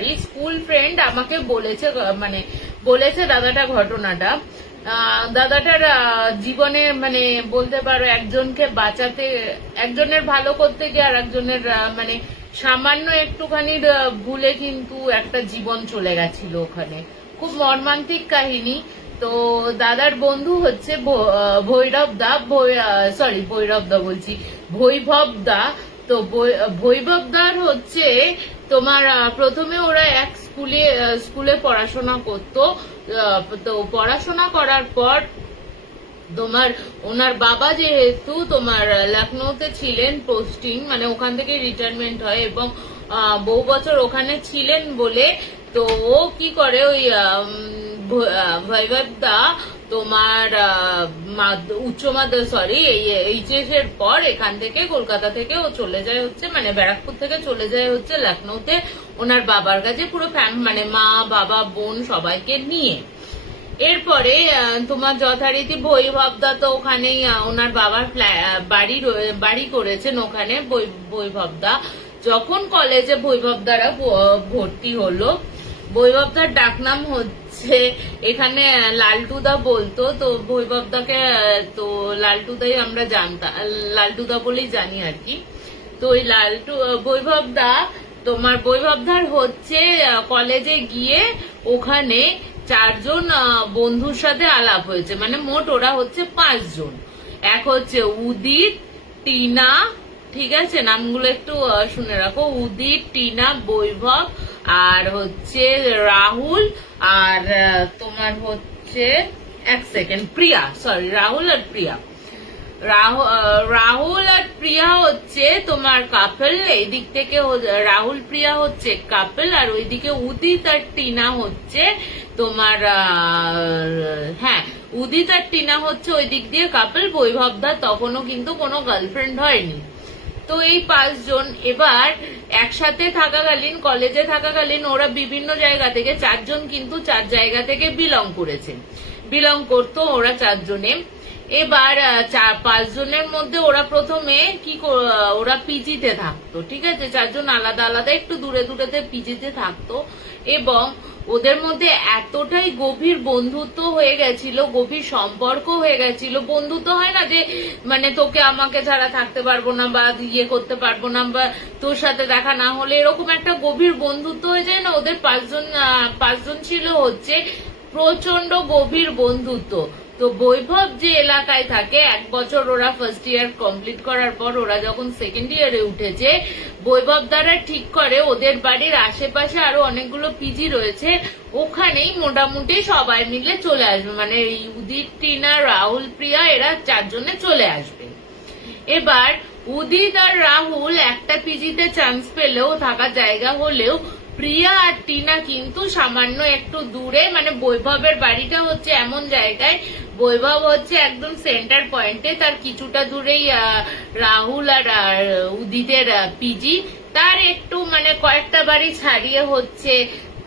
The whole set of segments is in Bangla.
সরি স্কুল ফ্রেন্ড আমাকে বলেছে, মানে বলেছে দাদাটা ঘটনাটা। দাদাটার জীবনে মানে বলতে পারো একজনকে বাঁচাতে, একজনের ভালো করতে গিয়ে আর একজনের মানে সামান্য একটুখানি ভুলে কিন্তু একটা জীবন চলে গেছিল ওখানে। খুব মর্মান্তিক কাহিনী। তো দাদার বন্ধু হচ্ছে ভৈরব দা, সরি ভৈরব দা বলছি, ভৈভব দা। তো ভৈভব দার হচ্ছে তোমার প্রথমে ওরা এক স্কুলে পড়াশোনা করতো। তো পড়াশোনা করার পর তোমার ওনার বাবা যেহেতু তোমার লখনৌতে ছিলেন পোস্টিং, মানে ওখান থেকে রিটায়ারমেন্ট হয় এবং বহু বছর ওখানে ছিলেন বলে তো ও কি করে ওই ভৈভব দা তোমার উচ্চ মাধ্যমিক সরি এইচএস এর পর এখান থেকে কলকাতা থেকে ও চলে যায় হচ্ছে মানে ব্যারাকপুর থেকে চলে যায় হচ্ছে লখনৌতে ওনার বাবার কাছে, পুরো মানে মা বাবা বোন সবাইকে নিয়ে। এরপরে তোমার যথারীতি ভৈভবদা তো ওখানেই ওনার বাবার বাড়ি করেছেন ওখানে। ভৈভবদা যখন কলেজে ভৈভবদারা ভর্তি হলো, ভৈভবদার ডাকনাম হচ্ছে এখানে লালটুদা বলতো। তো ভৈভবদাকে তো লালটুদাই আমরা জানতাম, লালটুদা বলেই জানি আর কি। তো ওই ভৈভবদা তোমার ভৈভবদার হচ্ছে কলেজে গিয়ে ওখানে 4 জন বন্ধুর সাথে আলাপ হয়েছে, মানে মোট ওরা হচ্ছে 5 জন। এক হচ্ছে উদিত, টিনা, ঠিক আছে নামগুলো একটু শুনে রাখো, উদিত, টিনা, বৈভব আর হচ্ছে রাহুল আর তোমার হচ্ছে এক সেকেন্ড প্রিয়া, সরি রাহুল আর প্রিয়া। রাহুল আর প্রিয়া হচ্ছে তোমার কাপল, এইদিক থেকে রাহুল প্রিয়া হচ্ছে কাপল, আর ওইদিকে উদিত আর টিনা হচ্ছে তোমার হ্যাঁ উদিত আর টিনা হচ্ছে ওই দিক দিয়ে কাপল। বৈভবদা তখনও কিন্তু কোনো গার্লফ্রেন্ড হয়নি। তো এই 5 জন এবার একসাথে থাকাকালীন, কলেজে থাকাকালীন ওরা বিভিন্ন জায়গা থেকে 4 জন কিন্তু 4 জায়গা থেকে বিলং করতো ওরা 4 জনে। এবার 5 জনের মধ্যে ওরা প্রথমে ওরা পিজিতে থাকতো, ঠিক আছে 4 জন আলাদা আলাদা একটু দূরে দূরেতে পিজিতে থাকতো এবং ওদের মধ্যে এতটাই গভীর বন্ধুত্ব হয়ে গেছিল, গভীর সম্পর্ক হয়ে গেছিল। বন্ধুত্ব হয় না যে মানে তোকে আমাকে ছাড়া থাকতে পারবো না বা ইয়ে করতে পারবো না বা তোর সাথে দেখা না হলে, এরকম একটা গভীর বন্ধুত্ব হয়ে যায় না। ওদের 5 জন ছিল হচ্ছে প্রচন্ড গভীর বন্ধুত্ব। তো বৈভব যে এলাকায় থাকে, 1 বছর ওরা ফার্স্ট ইয়ার কমপ্লিট করার পর ওরা যখন সেকেন্ড ইয়ারে উঠেছে, বৈভব দ্বারা ঠিক করে ওদের বাড়ির আশেপাশে আরো অনেকগুলো পিজি রয়েছে, ওখানেই মোটামুটি সবাই মিলে চলে আসবে, মানে উদিত, টিনা, রাহুল, প্রিয়া এরা 4 জনে চলে আসবে। এবার উদিত আর রাহুল একটা পিজিতে চান্স পেলেও, থাকার জায়গা হলেও, প্রিয়া আর টিনা কিন্তু সামান্য একটু দূরে, মানে বৈভবের বাড়িটা হচ্ছে এমন জায়গায়, বৈভব হচ্ছে একদম সেন্টার পয়েন্টে, তার কিছুটা দূরেই রাহুল আর উদিতের পিজি, তার একটু মানে কয়েকটা বাড়ি ছাড়িয়ে হচ্ছে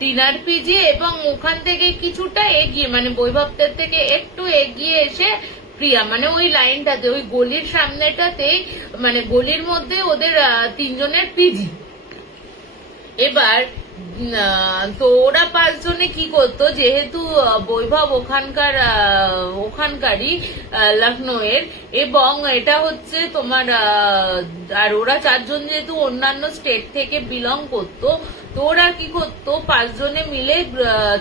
টিনার পিজি এবং ওখান থেকে কিছুটা এগিয়ে, মানে বৈভবদের থেকে একটু এগিয়ে এসে প্রিয়া, মানে ওই লাইনটাতে ওই গলির সামনেটাতেই, মানে গলির মধ্যে ওদের 3 জনের পিজি। এবার তো ওরা 5 জনে কি করতো, যেহেতু বৈভব ওখানকারই লখনৌয়ের এবং এটা হচ্ছে তোমার আর ওরা 4 জন যেহেতু অন্যান্য স্টেট থেকে বিলং করতো, তো ওরা কি করতো 5 জনে মিলে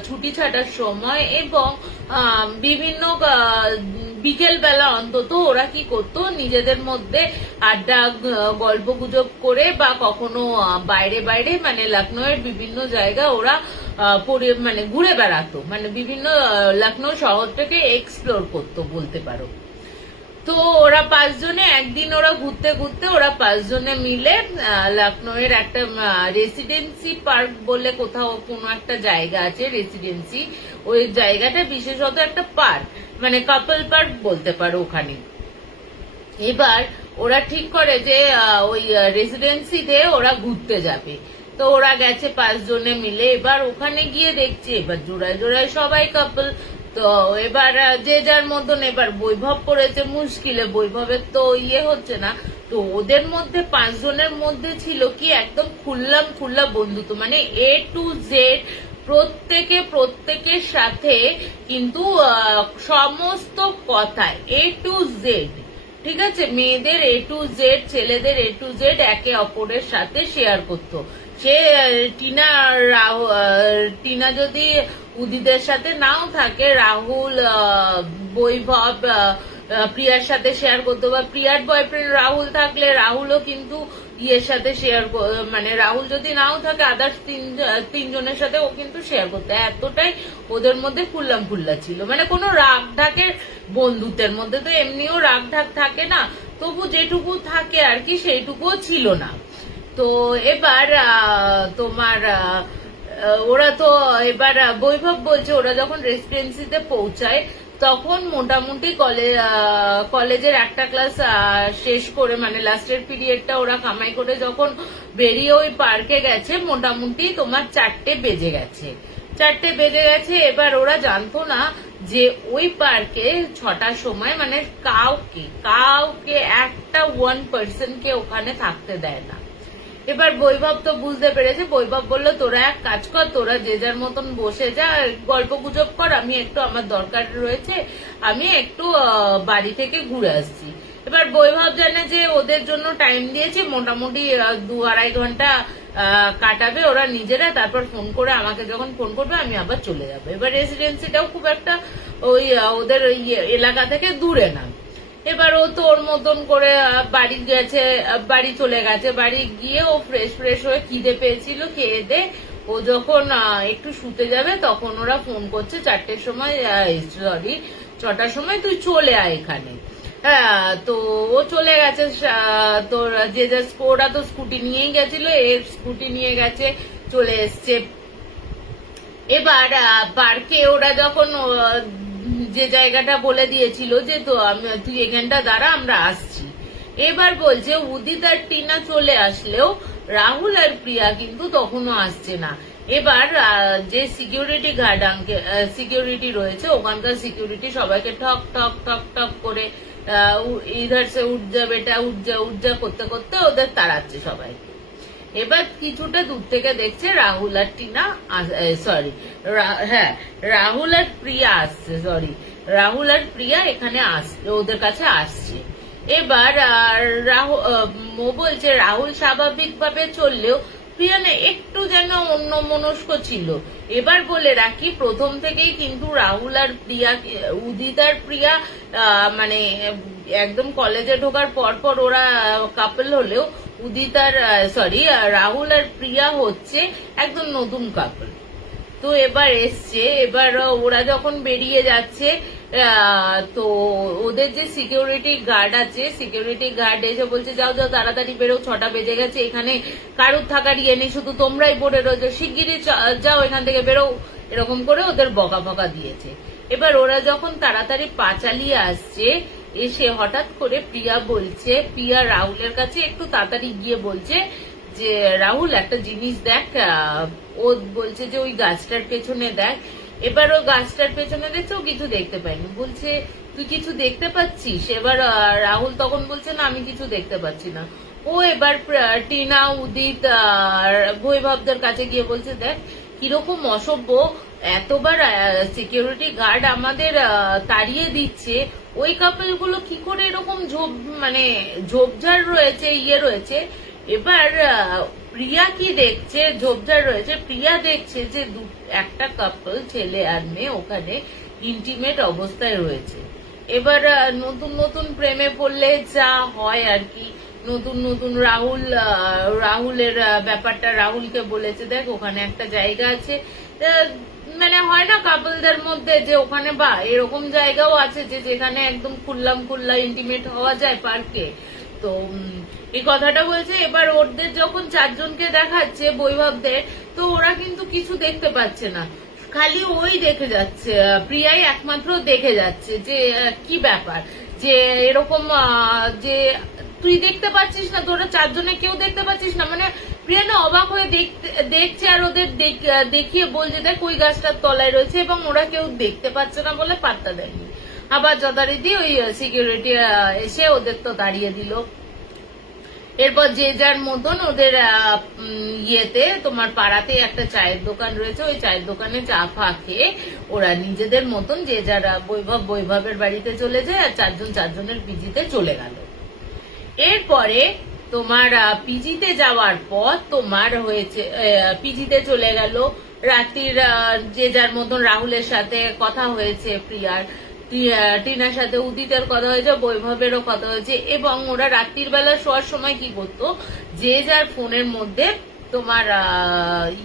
ছুটি ছাটার সময় এবং বিভিন্ন বিকেল বেলা অন্তত ওরা কি করতো নিজেদের মধ্যে আড্ডা গল্প গুজব করে বা কখনো বাইরে মানে লখনৌয়ের বিভিন্ন জায়গা ওরা মানে ঘুরে বেড়াতো, মানে বিভিন্ন লখনৌ শহরটাকে এক্সপ্লোর করতো বলতে পারো। তো ওরা 5 জনে একদিন ওরা ঘুরতে ওরা 5 জনে মিলে লখনৌয়ের একটা রেসিডেন্সি পার্ক বলে কোথাও কোনো একটা জায়গা আছে রেসিডেন্সি, ওই জায়গাটা বিশেষত একটা পার্ক, মানে কাপল পার্ক বলতে পারো ওখানে। এবার ওরা ঠিক করে যে ওই রেসিডেন্সিতে ওরা ঘুরতে যাবে। তো ওরা গেছে 5 জনে মিলে। এবার ওখানে গিয়ে দেখছে এবার জোড়ায় সবাই কাপল। তো এবার যে যার মতন, এবার বৈভব পড়েছে মুশকিলে, বৈভবের তো ইয়ে হচ্ছে না। তো তো ওদের মধ্যে 5 জনের মধ্যে ছিল কি একদম খুল্লা বন্ধুত্ব, মানে A to Z প্রত্যেকের সাথে কিন্তু সমস্ত কথায় A to Z, ঠিক আছে, মেয়েদের A to Z, ছেলেদের A to Z একে অপরের সাথে শেয়ার করতো। সে টিনা যদি উদিদের সাথে নাও থাকে, রাহুল, বৈভব, প্রিয়ার সাথে শেয়ার করতো, বা প্রিয়ার বয়ফ্রেন্ড রাহুল থাকলে রাহুলও কিন্তু ইয়ের সাথে শেয়ার, মানে রাহুল যদি নাও থাকে আদার্স 3 জনের সাথে ও কিন্তু শেয়ার করতো। এতটাই ওদের মধ্যে খুল্লা ছিল, মানে কোনো রাগ ঢাকের বন্ধুত্বের মধ্যে তো এমনিও রাগ ঢাক থাকে না, তবু যেটুকু থাকে আর কি সেইটুকুও ছিল না। তো এবার তোমার ওরা তো এবার বৈভব বলছে ওরা যখন রেসিডেন্সিতে পৌঁছায় তখন মোটামুটি কলেজের একটা ক্লাস শেষ করে, মানে লাস্টের পিরিয়ডটা ওরা কামাই করে যখন বেরিয়ে ওই পার্কে গেছে, মোটামুটি তোমার 4টে বেজে গেছে। এবার ওরা জানতো না যে ওই পার্কে 6টার সময় মানে কাউকে একটা 1% ওখানে থাকতে দেয় না। এবার বৈভব তো বুঝতে পেরেছে, বৈভব বললো তোরা এক কাজ কর, তোরা যে যার মতন বসে যা, গল্প গুজব কর, আমি একটু আমার দরকার রয়েছে, আমি একটু বাড়ি থেকে ঘুরে আসছি। এবার বৈভব জানে যে ওদের জন্য টাইম দিয়েছি, মোটামুটি 2-2.5 ঘন্টা কাটাবে ওরা নিজেরা, তারপর ফোন করে আমাকে যখন ফোন করবে আমি আবার চলে যাবো। এবার রেসিডেন্সিটাও খুব একটা ওই ওদের এলাকা থেকে দূরে না। এবার ও তো ওর মতন করে বাড়ি চলে গেছে। বাড়ি গিয়ে ও ফ্রেশ হয়ে খিদে পেয়েছিল, খেয়ে দে ও যখন একটু শুতে যাবে তখন ওরা ফোন করছে 4টের সময়, সরি 6টার সময় তুই চলে আয় এখানে। হ্যাঁ, তো ও চলে গেছে। তোর ওরা তো স্কুটি নিয়েই গেছিল, এর স্কুটি নিয়ে গেছে, চলে এসছে। এবার পার্কে ওরা যখন যে জায়গাটা বলে দিয়েছিল যে তো তুই এখানটা দাঁড়া আমরা আসছি, এবার বলছে উদিত আর টিনা চলে আসলেও রাহুল আর প্রিয়া কিন্তু তখনও আসছে না। এবার যে সিকিউরিটি রয়েছে ওখানকার সিকিউরিটি সবাইকে ঠক ঠক ঠক ঠক করে ইধার সে উঠ যা বেটা উঠ যা করতে করতে ওদের তাড়াচ্ছে সবাইকে। এবার কিছুটা দূর থেকে দেখছে রাহুল আর টিনা, সরি হ্যাঁ রাহুল আর প্রিয়া এখানে আসছে, ওদের কাছে আসছে। এবার ও বলছে রাহুল স্বাভাবিকভাবে চললেও প্রিয়া না একটু যেন অন্যমনস্ক ছিল। এবার বলে রাখি প্রথম থেকেই কিন্তু রাহুল আর প্রিয়া, উদিত আর প্রিয়া মানে একদম কলেজে ঢোকার পর ওরা কাপল হলেও রাহুল আর প্রিয়া হচ্ছে একদম নতুন কাপল। তো এবার এসছে, এবার ওরা যখন বেরিয়ে যাচ্ছে তো ওদের যে সিকিউরিটি গার্ড আছে, সিকিউরিটি গার্ড এসে বলছে যাও তাড়াতাড়ি বেরো, 6টা বেজে গেছে, এখানে কারুর থাকার ইয়ে নেই, শুধু তোমরাই পড়ে রয়েছে, শিগগিরই যাও এখান থেকে বেরো, এরকম করে ওদের বকা দিয়েছে। এবার ওরা যখন তাড়াতাড়ি পা চালিয়ে আসছে, এসে হঠাৎ করে প্রিয়া রাহুলের কাছে একটু তাড়াতাড়ি গিয়ে বলছে যে রাহুল একটা জিনিস দেখ, ও বলছে যে ওই গাছটার পেছনে দেখ। এবার ও গাছটার পেছনে দেখছে, ও কিছু দেখতে পায়নি, বলছে তুই কিছু দেখতে পাচ্ছিস? এবার রাহুল তখন বলছে না আমি কিছু দেখতে পাচ্ছি না। ও এবার টিনা, উদিত, বৈভবদের কাছে গিয়ে বলছে দেখ কিরকম অসভ্য, এতবার সিকিউরিটি গার্ড আমাদের তাড়িয়ে দিচ্ছে, ওই কাপল গুলো কি করে এরকম ঝোপঝাড় রয়েছে রয়েছে। এবার প্রিয়া কি দেখছে, ঝোপঝাড় রয়েছে, প্রিয়া দেখছে যে একটা কাপল ছেলে আর মেয়ে ওখানে ইন্টিমেট অবস্থায় রয়েছে। এবার নতুন প্রেমে পড়লে যা হয় আর কি, নতুন রাহুলের ব্যাপারটা রাহুলকে বলেছে দেখ ওখানে একটা জায়গা আছে, মানে হয় না কাপলদের মধ্যে যে ওখানে বা এরকম জায়গাও আছে যে যেখানে একদম খুল্লা ইন্টিমেট হওয়া যায় পার্কে। তো এই কথাটা বলছে। এবার ওদের যখন 4 জনকে দেখাচ্ছে বৈভবদের, তো ওরা কিন্তু কিছু দেখতে পাচ্ছে না, খালি ওই দেখে যাচ্ছে, প্রিয়াই একমাত্র দেখে যাচ্ছে যে কি ব্যাপার, যে এরকম যে তুই দেখতে পাচ্ছিস না, তোরা 4 জনে কেউ দেখতে পাচ্ছিস না, মানে প্রিয়া না অবাক হয়ে দেখছে আর ওদের দেখিয়ে বলছে দেখ ওই গাছটার তলায় রয়েছে, এবং ওরা কেউ দেখতে পাচ্ছে না বলে পাত্তা দেয়নি। আবার যথারীতি ওই সিকিউরিটি এসে ওদের তো দাঁড়িয়ে দিল। এরপর যে যার মতন ওদের ইয়েতে তোমার পাড়াতে একটা চায়ের দোকান রয়েছে, ওই চায়ের দোকানে চা ফা খেয়ে ওরা নিজেদের মতন যে যারা বৈভবের বাড়িতে চলে যায়, আর চারজনের পিজিতে চলে গেল। এরপরে তোমার পিজিতে যাওয়ার পর তোমার হয়েছে, পিজিতে চলে গেল, রাত্রির যে যার মতন রাহুলের সাথে কথা হয়েছে, প্রিয়ার, টিনার সাথে উদিতের কথা হয়েছে, বৈভবেরও কথা হয়েছে, এবং ওরা রাত্রির বেলা শোয়ার সময় কি করতো, যে যার ফোনের মধ্যে তোমার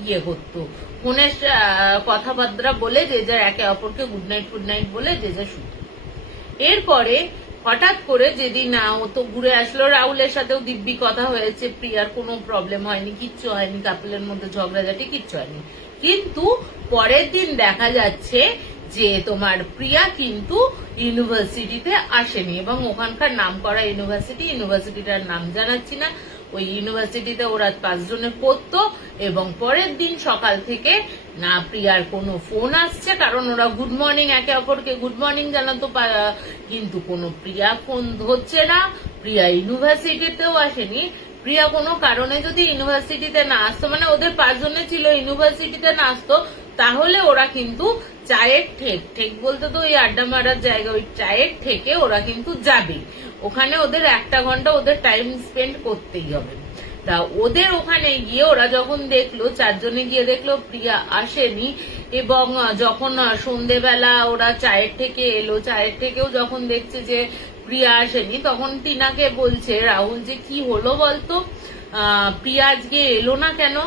ইয়ে করতো, ফোনের কথাবার্তা বলে যে যার একে অপরকে গুড নাইট বলে যে যার শুতো। এরপরে হঠাৎ করে যেদিন ও তো ঘুরে আসলো, রাহুলের সাথেও দিব্যি কথা হয়েছে, প্রিয়ার কোনো প্রবলেম হয়নি, কিচ্ছু হয়নি, কাপলের মধ্যে ঝগড়াঝাটি কিচ্ছু হয়নি। কিন্তু পরের দিন দেখা যাচ্ছে যে তোমার প্রিয়া কিন্তু ইউনিভার্সিটিতে আসেনি, এবং ওখানকার নাম করা ইউনিভার্সিটিটার নাম জানাচ্ছি না, ওই ইউনিভার্সিটিতে ওরা 5 জনে পড়তো, এবং পরের দিন সকাল থেকে না প্রিয়ার কোনো ফোন আসছে, কারণ ওরা গুড মর্নিং একে অপরকে গুড মর্নিং জানাতো, কিন্তু কোনো প্রিয়া ফোন ধরছে না, প্রিয়া ইউনিভার্সিটিতেও আসেনি। প্রিয়া কোনো কারণে যদি ইউনিভার্সিটিতে না আসতো, মানে ওদের 5 জনে ছিল, ইউনিভার্সিটিতে না আসতো, তাহলে ওরা কিন্তু চায়ের ঠেক বলতে তো ওই আড্ডা মারার জায়গা, ওই চায়ের ঠেকে ওরা কিন্তু যাবে, ওখানে ওদের 1 ঘন্টা ওদের টাইম স্পেন্ড করতেই হবে। তা ওদের ওখানে গিয়ে ওরা যখন দেখলো, 4 জনে গিয়ে দেখলো প্রিয়া আসেনি, এবং যখন সন্ধেবেলা ওরা চায়ের থেকে এলো, চায়ের থেকেও যখন দেখছে যে প্রিয়া আসেনি, তখন টিনাকে বলছে রাহুল যে কি হলো বলতো, প্রিয়া আজকে এলো না কেন?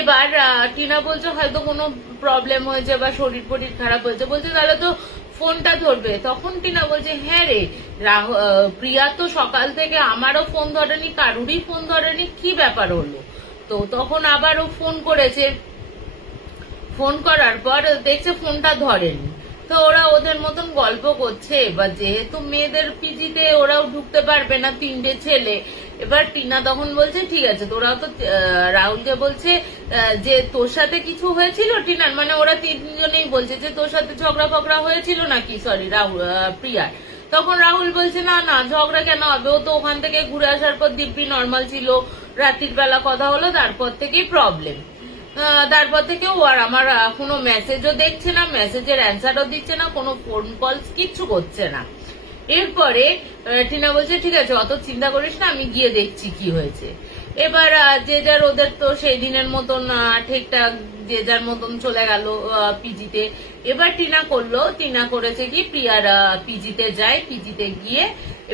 এবার টিনা বলছে হয়তো কোনো প্রবলেম হয়েছে বা শরীর খারাপ হয়েছে, বলছে তাহলে তো ফোনটা ধরবে। তখন টিনা বলছে হ্যাঁ রে, প্রিয়া তো সকাল থেকে আমারও ফোন ধরেনি, কারুরই ফোন ধরেনি, কি ব্যাপার হলো? তো তখন আবার ও ফোন করেছে, ফোন করার পর দেখছে ফোনটা ধরেনি। তো ওরা ওদের মতন গল্প করছে, এবার যেহেতু মেয়েদের পিজিতে ওরাও ঢুকতে পারবে না, 3টে ছেলে। এবার টিনা তখন বলছে ঠিক আছে, তোরাও তো, রাহুলকে বলছে যে তোর সাথে কিছু হয়েছিল টিনার, মানে ওরা 3 জনেই বলছে যে তোর সাথে ঝগড়া ফগড়া হয়েছিল নাকি, সরি প্রিয়ার। তখন রাহুল বলছে না না, ঝগড়া কেন হবে, ও তো ওখান থেকে ঘুরে আসার পর দিব্যি নর্মাল ছিল, রাত্রির বেলা কথা হলো, তারপর থেকেই প্রবলেম, তারপর থেকে ও আর আমার কোনো মেসেজও দেখছে না, মেসেজের অ্যান্সারও দিচ্ছে না, কোনো ফোন কলস কিচ্ছু করছে না। এরপরে টিনা বলছে ঠিক আছে, অত চিন্তা করিস না, আমি গিয়ে দেখছি কি হয়েছে। এবার যে যার ওদের তো সেই দিনের মতন ঠিকঠাক যে যার মতন চলে গেল পিজিতে। এবার টিনা করেছে কি, প্রিয়ার পিজিতে যায়, পিজিতে গিয়ে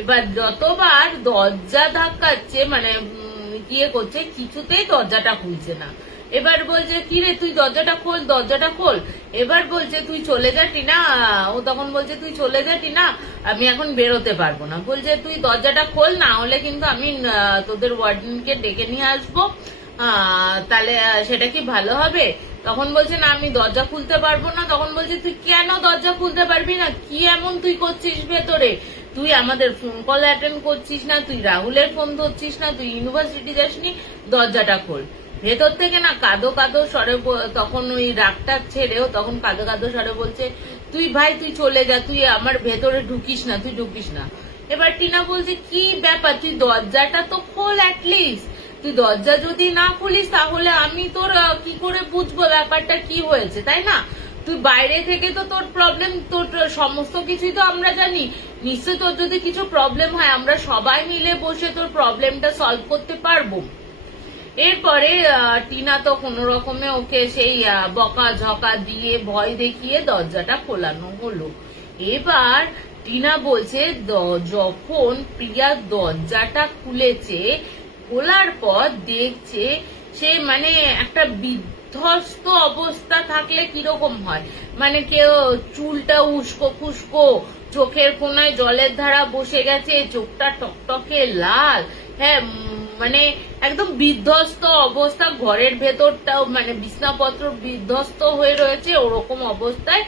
এবার যতবার দরজা ধাক্কাচ্ছে, মানে গিয়ে করছে, কিছুতেই দরজাটা খুলছে না। এবার বলছে কি রে তুই দরজাটা খোল। এবার বলছে তুই চলে যা টিনা, ও তখন বলছে তুই চলে যা টিনা, আমি এখন বেরোতে পারবো না। বলছে তুই দরজাটা খোল, না হলে কিন্তু আমি তোদের ওয়ার্ডেনকে ডেকে নিয়ে আসবো, তাহলে সেটা কি ভালো হবে? তখন বলছে না আমি দরজা খুলতে পারবো না। তখন বলছে তুই কেন দরজা খুলতে পারবি না, কি এমন তুই করছিস ভেতরে, তুই আমাদের ফোন কল অ্যাটেন্ড করছিস না, তুই রাহুলের ফোন ধরছিস না, তুই ইউনিভার্সিটি যাসনি, দরজাটা খোল। ভেতর থেকে না কাঁদো স্বরে, তখন ওই রাগটা ছেড়েও তখন কাঁদো স্বরে বলছে তুই ভাই তুই চলে যা, তুই আমার ভেতরে ঢুকিস না। এবার টিনা বলছে কি ব্যাপার, তুই দরজাটা তো খোল অ্যাটলিস্ট, তুই দরজা যদি না খুলিস তাহলে আমি তোর কি করে বুঝবো ব্যাপারটা কি হয়েছে, তাই না? তুই বাইরে থেকে তো তোর প্রবলেম, তোর সমস্ত কিছুই তো আমরা জানি, নিশ্চয় তোর যদি কিছু প্রবলেম হয় আমরা সবাই মিলে বসে তোর প্রবলেমটা সলভ করতে পারবো। এরপরে টিনা তো কোনো রকমে ওকে সেই বকা ঝকা দিয়ে ভয় দেখিয়ে দরজাটা খোলানো হলো। এবার টিনা বলছে যখন প্রিয়া দরজাটা খুলেছে, খোলার পর দেখছে সে মানে একটা বিধ্বস্ত অবস্থা থাকলে কিরকম হয়, মানে কেউ চুলটা উস্কো খুস্কো, চোখের কোনায় জলের ধারা বসে গেছে, চোখটা টকটকে লাল, হ্যাঁ মানে একদম বিধ্বস্ত অবস্থা, ঘরের ভেতরটাও মানে বিছনাপত্র বিধ্বস্ত হয়ে রয়েছে, ওরকম অবস্থায়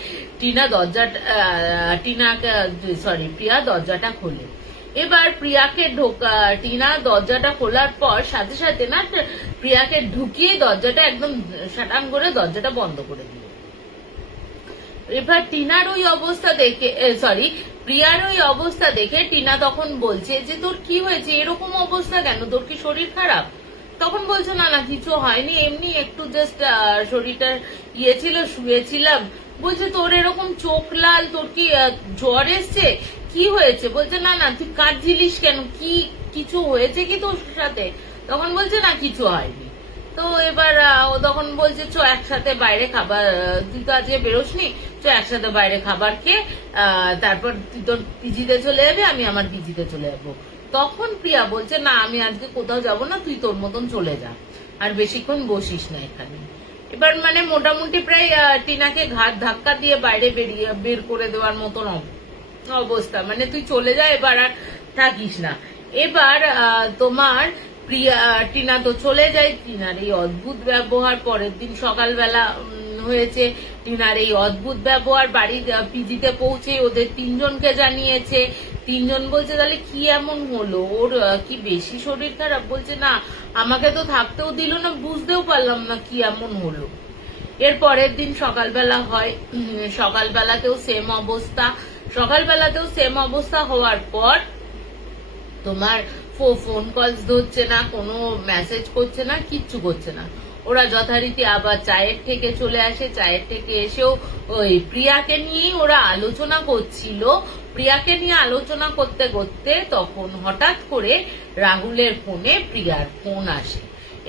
প্রিয়া দরজাটা খোলে। এবার টিনা দরজাটা খোলার পর সাথে সাথে না প্রিয়াকে ঢুকিয়ে দরজাটা একদম শাটান করে দরজাটা বন্ধ করে দিল। এবার টিনার ওই অবস্থা দেখে প্রিয়ার ওই অবস্থা দেখে টিনা তখন বলছে যে তোর কি হয়েছে, এরকম অবস্থা কেন, তোর কি শরীর খারাপ? তখন বলছে না না কিছু হয়নি, এমনি একটু জাস্ট শরীরটা ইয়ে ছিল, শুয়েছিলাম। বলছে তোর এরকম চোখ লাল, তোর কি জ্বর এসছে, কি হয়েছে? বলছে না না তুই কাঁদছিলিস কেন, কি কিছু হয়েছে কি তোর সাথে? তখন বলছে না কিছু হয়নি। তো এবার ও তখন বলছে চ একসাথে বাইরে খাবার, তুই তো আজকে বেরোসনি, চ একসাথে বাইরে খাবার খেয়ে তারপর তুই তোর পিজিতে চলে যাবি, আমি আমার পিজিতে চলে যাবো। তখন প্রিয়া বলছে না আমি আজকে কোথাও যাব না, তুই তোর মতন চলে যা, আর বেশিক্ষণ বসিস না এখানে। এবার মানে মোটামুটি প্রায় টিনাকে ঘাট ধাক্কা দিয়ে বাইরে বের করে দেওয়ার মতন অবস্থা, মানে তুই চলে যা, এবার আর থাকিস না। এবার তোমার প্রিয়া টিনা তো চলে যায়। টিনার এই অদ্ভুত ব্যবহার পরের দিন সকালবেলা হয়েছে, টিনার এই অদ্ভুত ব্যবহার বাড়ি পিজিতে পৌঁছে ওদের তিনজনকে জানিয়েছে। তিনজন বলছে তাহলে কি এমন হলো, ওর কি বেশি শরীর খারাপ? বলছে না আমাকে তো থাকতেও দিল না, বুঝতেও পারলাম না কি এমন হলো। এর পরের দিন সকালবেলা হয়, সকালবেলাতেও সেম অবস্থা হওয়ার পর তোমার ফোন কলস ধরছে না, কোনো মেসেজ করছে না, কিচ্ছু করছে না। ওরা যথারীতি আবার চায়ের থেকে চলে আসে, চায়ের থেকে এসেও ওই প্রিয়াকে নিয়েই ওরা আলোচনা করছিল। প্রিয়াকে নিয়ে আলোচনা করতে করতে তখন হঠাৎ করে রাহুলের ফোনে প্রিয়ার ফোন আসে।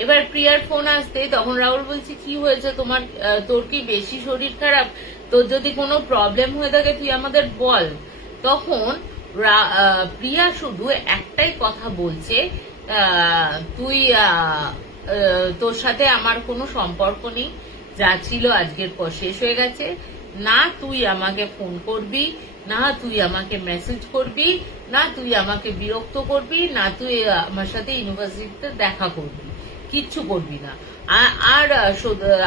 এবার প্রিয়ার ফোন আসতে তখন রাহুল বলছে কি হয়েছে তোমার, তোর কি বেশি শরীর খারাপ, তোর যদি কোনো প্রবলেম হয়ে থাকে তুই আমাদের বল। তখন প্রিয়া শুধু একটাই কথা বলছে, তুই তোর সাথে আমার কোনো সম্পর্ক নেই, যা ছিল আজকের পর শেষ হয়ে গেছে, না তুই আমাকে ফোন করবি, না তুই আমাকে মেসেজ করবি, না তুই আমাকে বিরক্ত করবি, না তুই আমার সাথে ইউনিভার্সিটিতে দেখা করবি, কিচ্ছু করবি না।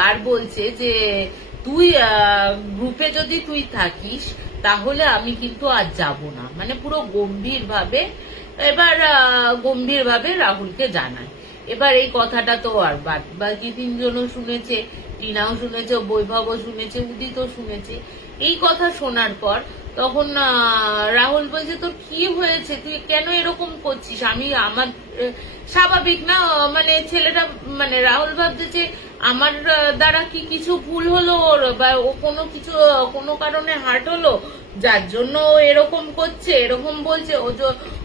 আর বলছে যে তুই গ্রুপে যদি তুই থাকিস তাহলে আমি কিন্তু আর যাব না, মানে পুরো গম্ভীরভাবে রাহুলকে জানায়। এবার এই কথাটা তো আর বাকি তিনজনও শুনেছে, টিনাও শুনেছে, বৈভবও শুনেছে, উদিতও শুনেছে। এই কথা শোনার পর তখন রাহুল বলছে তোর কি হয়েছে, তুই কেন এরকম করছিস? আমার স্বাভাবিক না, মানে ছেলেটা, মানে রাহুল ভাবছে যে আমার দ্বারা কি কিছু ভুল হলো ওর, বা ও কোনো কারণে হার্ট হলো যার জন্য ও এরকম করছে, এরকম বলছে।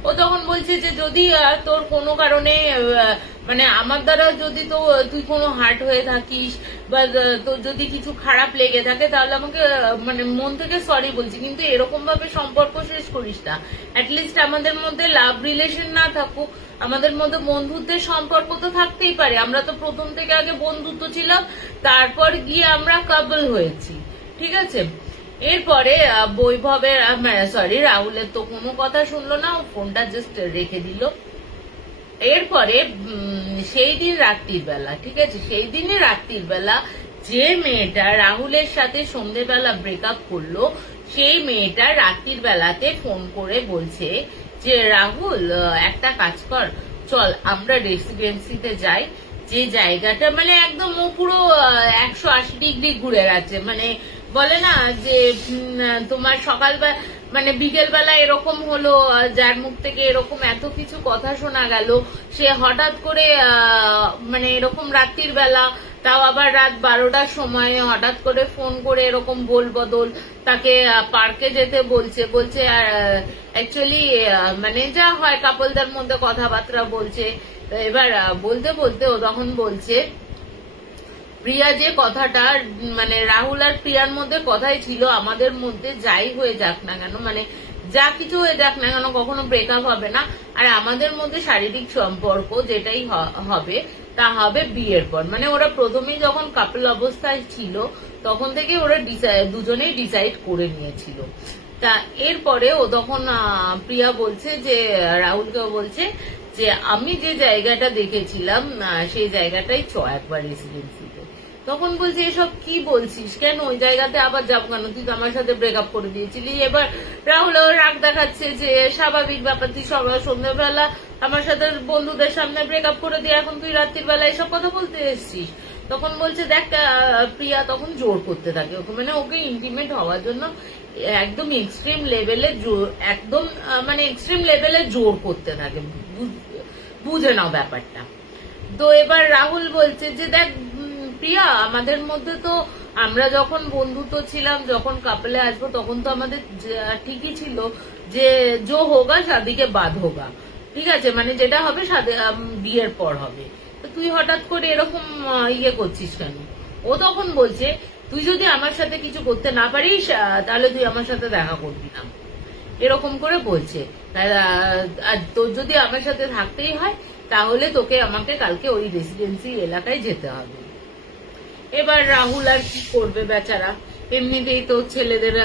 ও তখন বলছে যে যদি তোর কোনো কারণে মানে আমার দ্বারা যদি তুই কোনো হার্ট হয়ে থাকিস বা তোর যদি কিছু খারাপ লেগে থাকে তাহলে আমাকে মানে মন থেকে সরি বলছি, কিন্তু এরকম ভাবে সম্পর্ক শেষ করিস না। অ্যাটলিস্ট আমাদের মধ্যে লাভ রিলেশন না থাকুক, আমাদের মধ্যে বন্ধুত্বের সম্পর্ক তো থাকতেই পারে। আমরা তো প্রথম থেকে আগে বন্ধুত্ব ছিলাম, তারপর গিয়ে আমরা কাপল হয়েছি, ঠিক আছে। এরপরে রাহুলের তো কোনো কথা শুনলো না, ফোনটা জাস্ট রেখে দিল। এরপরে সেই দিন রাত্রির বেলা, ঠিক আছে, সেই দিনে রাত্রির বেলা যে মেয়েটা রাহুলের সাথে সন্ধ্যেবেলা ব্রেকআপ করলো, সেই মেয়েটা রাত্রির বেলাতে ফোন করে বলছে যে রাহুল একটা কাজ কর, চল আমরা রেসিডেন্সিতে যাই, যে জায়গাটা মানে একদম ও পুরো 180 ডিগ্রি ঘুরে গেছে। মানে বলে না যে তোমার সকালবেলা মানে বিকেল বেলা এরকম হলো, যার মুখ থেকে এরকম এত কিছু কথা শোনা গেল, সে হঠাৎ করে মানে এরকম রাত্রির বেলা, তাও আবার রাত 12টার সময় হঠাৎ করে ফোন করে এরকম বদল তাকে পার্কে যেতে বলছে। আর অ্যাকচুয়ালি মানে যা হয় কাপলদের মধ্যে কথাবার্তা বলছে। এবার বলতে বলতে ও তখন বলছে প্রিয়া যে কথাটা, মানে রাহুল আর প্রিয়ার মধ্যে কথাই ছিল আমাদের মধ্যে যাই হয়ে যাক না কেন, মানে যা কিছু হয়ে যাক না কেন কখনো ব্রেকআপ হবে না, আর আমাদের মধ্যে শারীরিক সম্পর্ক যেটাই হবে তা হবে বিয়ের পর। মানে ওরা প্রথমেই যখন কাপল অবস্থায় ছিল তখন থেকে ওরা দুজনেই ডিসাইড করে নিয়েছিল। তা এরপরে ও তখন প্রিয়া বলছে যে রাহুলকে বলছে যে আমি যে জায়গাটা দেখেছিলাম সেই জায়গাটাই একবার রেসিডেন্সিতে। তখন বলছে এসব কি বলছিস, কেন ওই জায়গাতে আবার যাবো কেন, তুই তো আমার সাথে ব্রেকআপ করে দিয়েছিলি। এবার রাহুল রাগ দেখাচ্ছে যে স্বাভাবিক ব্যাপার, তুই সন্ধ্যাবেলা আমার সাথে বন্ধুদের সামনে ব্রেকআপ করে দিয়ে এখন তুই রাত্রির বেলা এসব কথা বলতে এসছিস। তখন বলছে দেখ প্রিয়া তখন জোর করতে থাকে ওকে, মানে ওকে ইন্টিমেট হওয়ার জন্য একদম এক্সট্রিম লেভেলে একদম মানে এক্সট্রিম লেভেলে জোর করতে থাকে, বুঝে নাও ব্যাপারটা। তো এবার রাহুল বলছে যে দেখ প্রিয়া, আমাদের মধ্যে তো আমরা যখন বন্ধুত্ব ছিলাম, যখন কাপলে আসবো তখন তো আমাদের ঠিকই ছিল যে জো হোগা শাদিকে বাদ হোগা, ঠিক আছে, মানে যেটা হবে বিয়ের পর হবে। তো তুই হঠাৎ করে এরকম ইয়ে করছিস কেন? ও তখন বলছে তুই যদি আমার সাথে কিছু করতে না পারিস তাহলে তুই আমার সাথে দেখা করবি না, এরকম করে বলছে। আর তোর যদি আমার সাথে থাকতেই হয় তাহলে তোকে আমাকে কালকে ওই রেসিডেন্সি এলাকায় যেতে হবে। এবার রাহুল আর কি করবে বেচারা, এমনিতেই তো ছেলেদের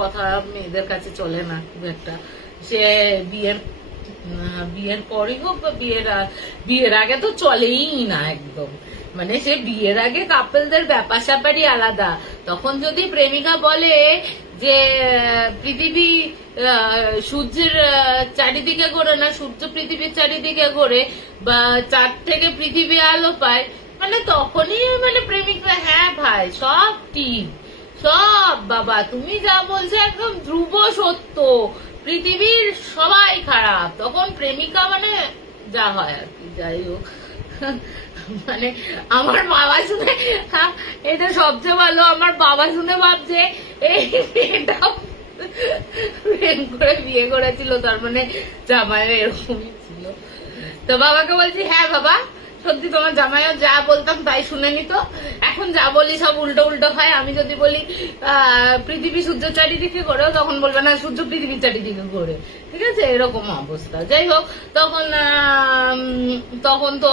কথা মেয়েদের কাছে চলে না খুব একটা, সে বিয়ের পরই হোক বা বিয়ের আগে তো চলেই না একদম, মানে সে বিয়ের আগে কাপলদের ব্যাপার স্যাপারই আলাদা। তখন যদি প্রেমিকা বলে যে পৃথিবী সূর্যের চারিদিকে ঘোরে না, সূর্য পৃথিবীর চারিদিকে ঘোরে, বা চাঁদ থেকে পৃথিবী আলো পায়, মানে তখনই মানে প্রেমিকা হ্যাঁ ভাই সব ঠিক, সব বাবা তুমি যা বলছো একদম ধ্রুব সত্য, পৃথিবীর সবাই খারাপ, তখন প্রেমিকা মানে যা হয় আর কি। যাই হোক, মানে আমার বাবা শুনে, এটা সবচেয়ে ভালো, আমার বাবা শুনে ভাবছে এই মেয়েটা প্রেম করে বিয়ে করেছিল, তার মানে জামাইয়ের এরকমই ছিল। তো বাবাকে বলছি হ্যাঁ বাবা সত্যি তোমার জামাইও যা বলতাম তাই শুনে নিত, এখন যা বলি সব উল্টো উল্টো হয়। আমি যদি বলি পৃথিবী সূর্য চারিদিকে ঘোরেও তখন বলবে না সূর্য পৃথিবীর চারিদিকে ঘোরে, ঠিক আছে, এরকম অবস্থা। যাই হোক, তখন তো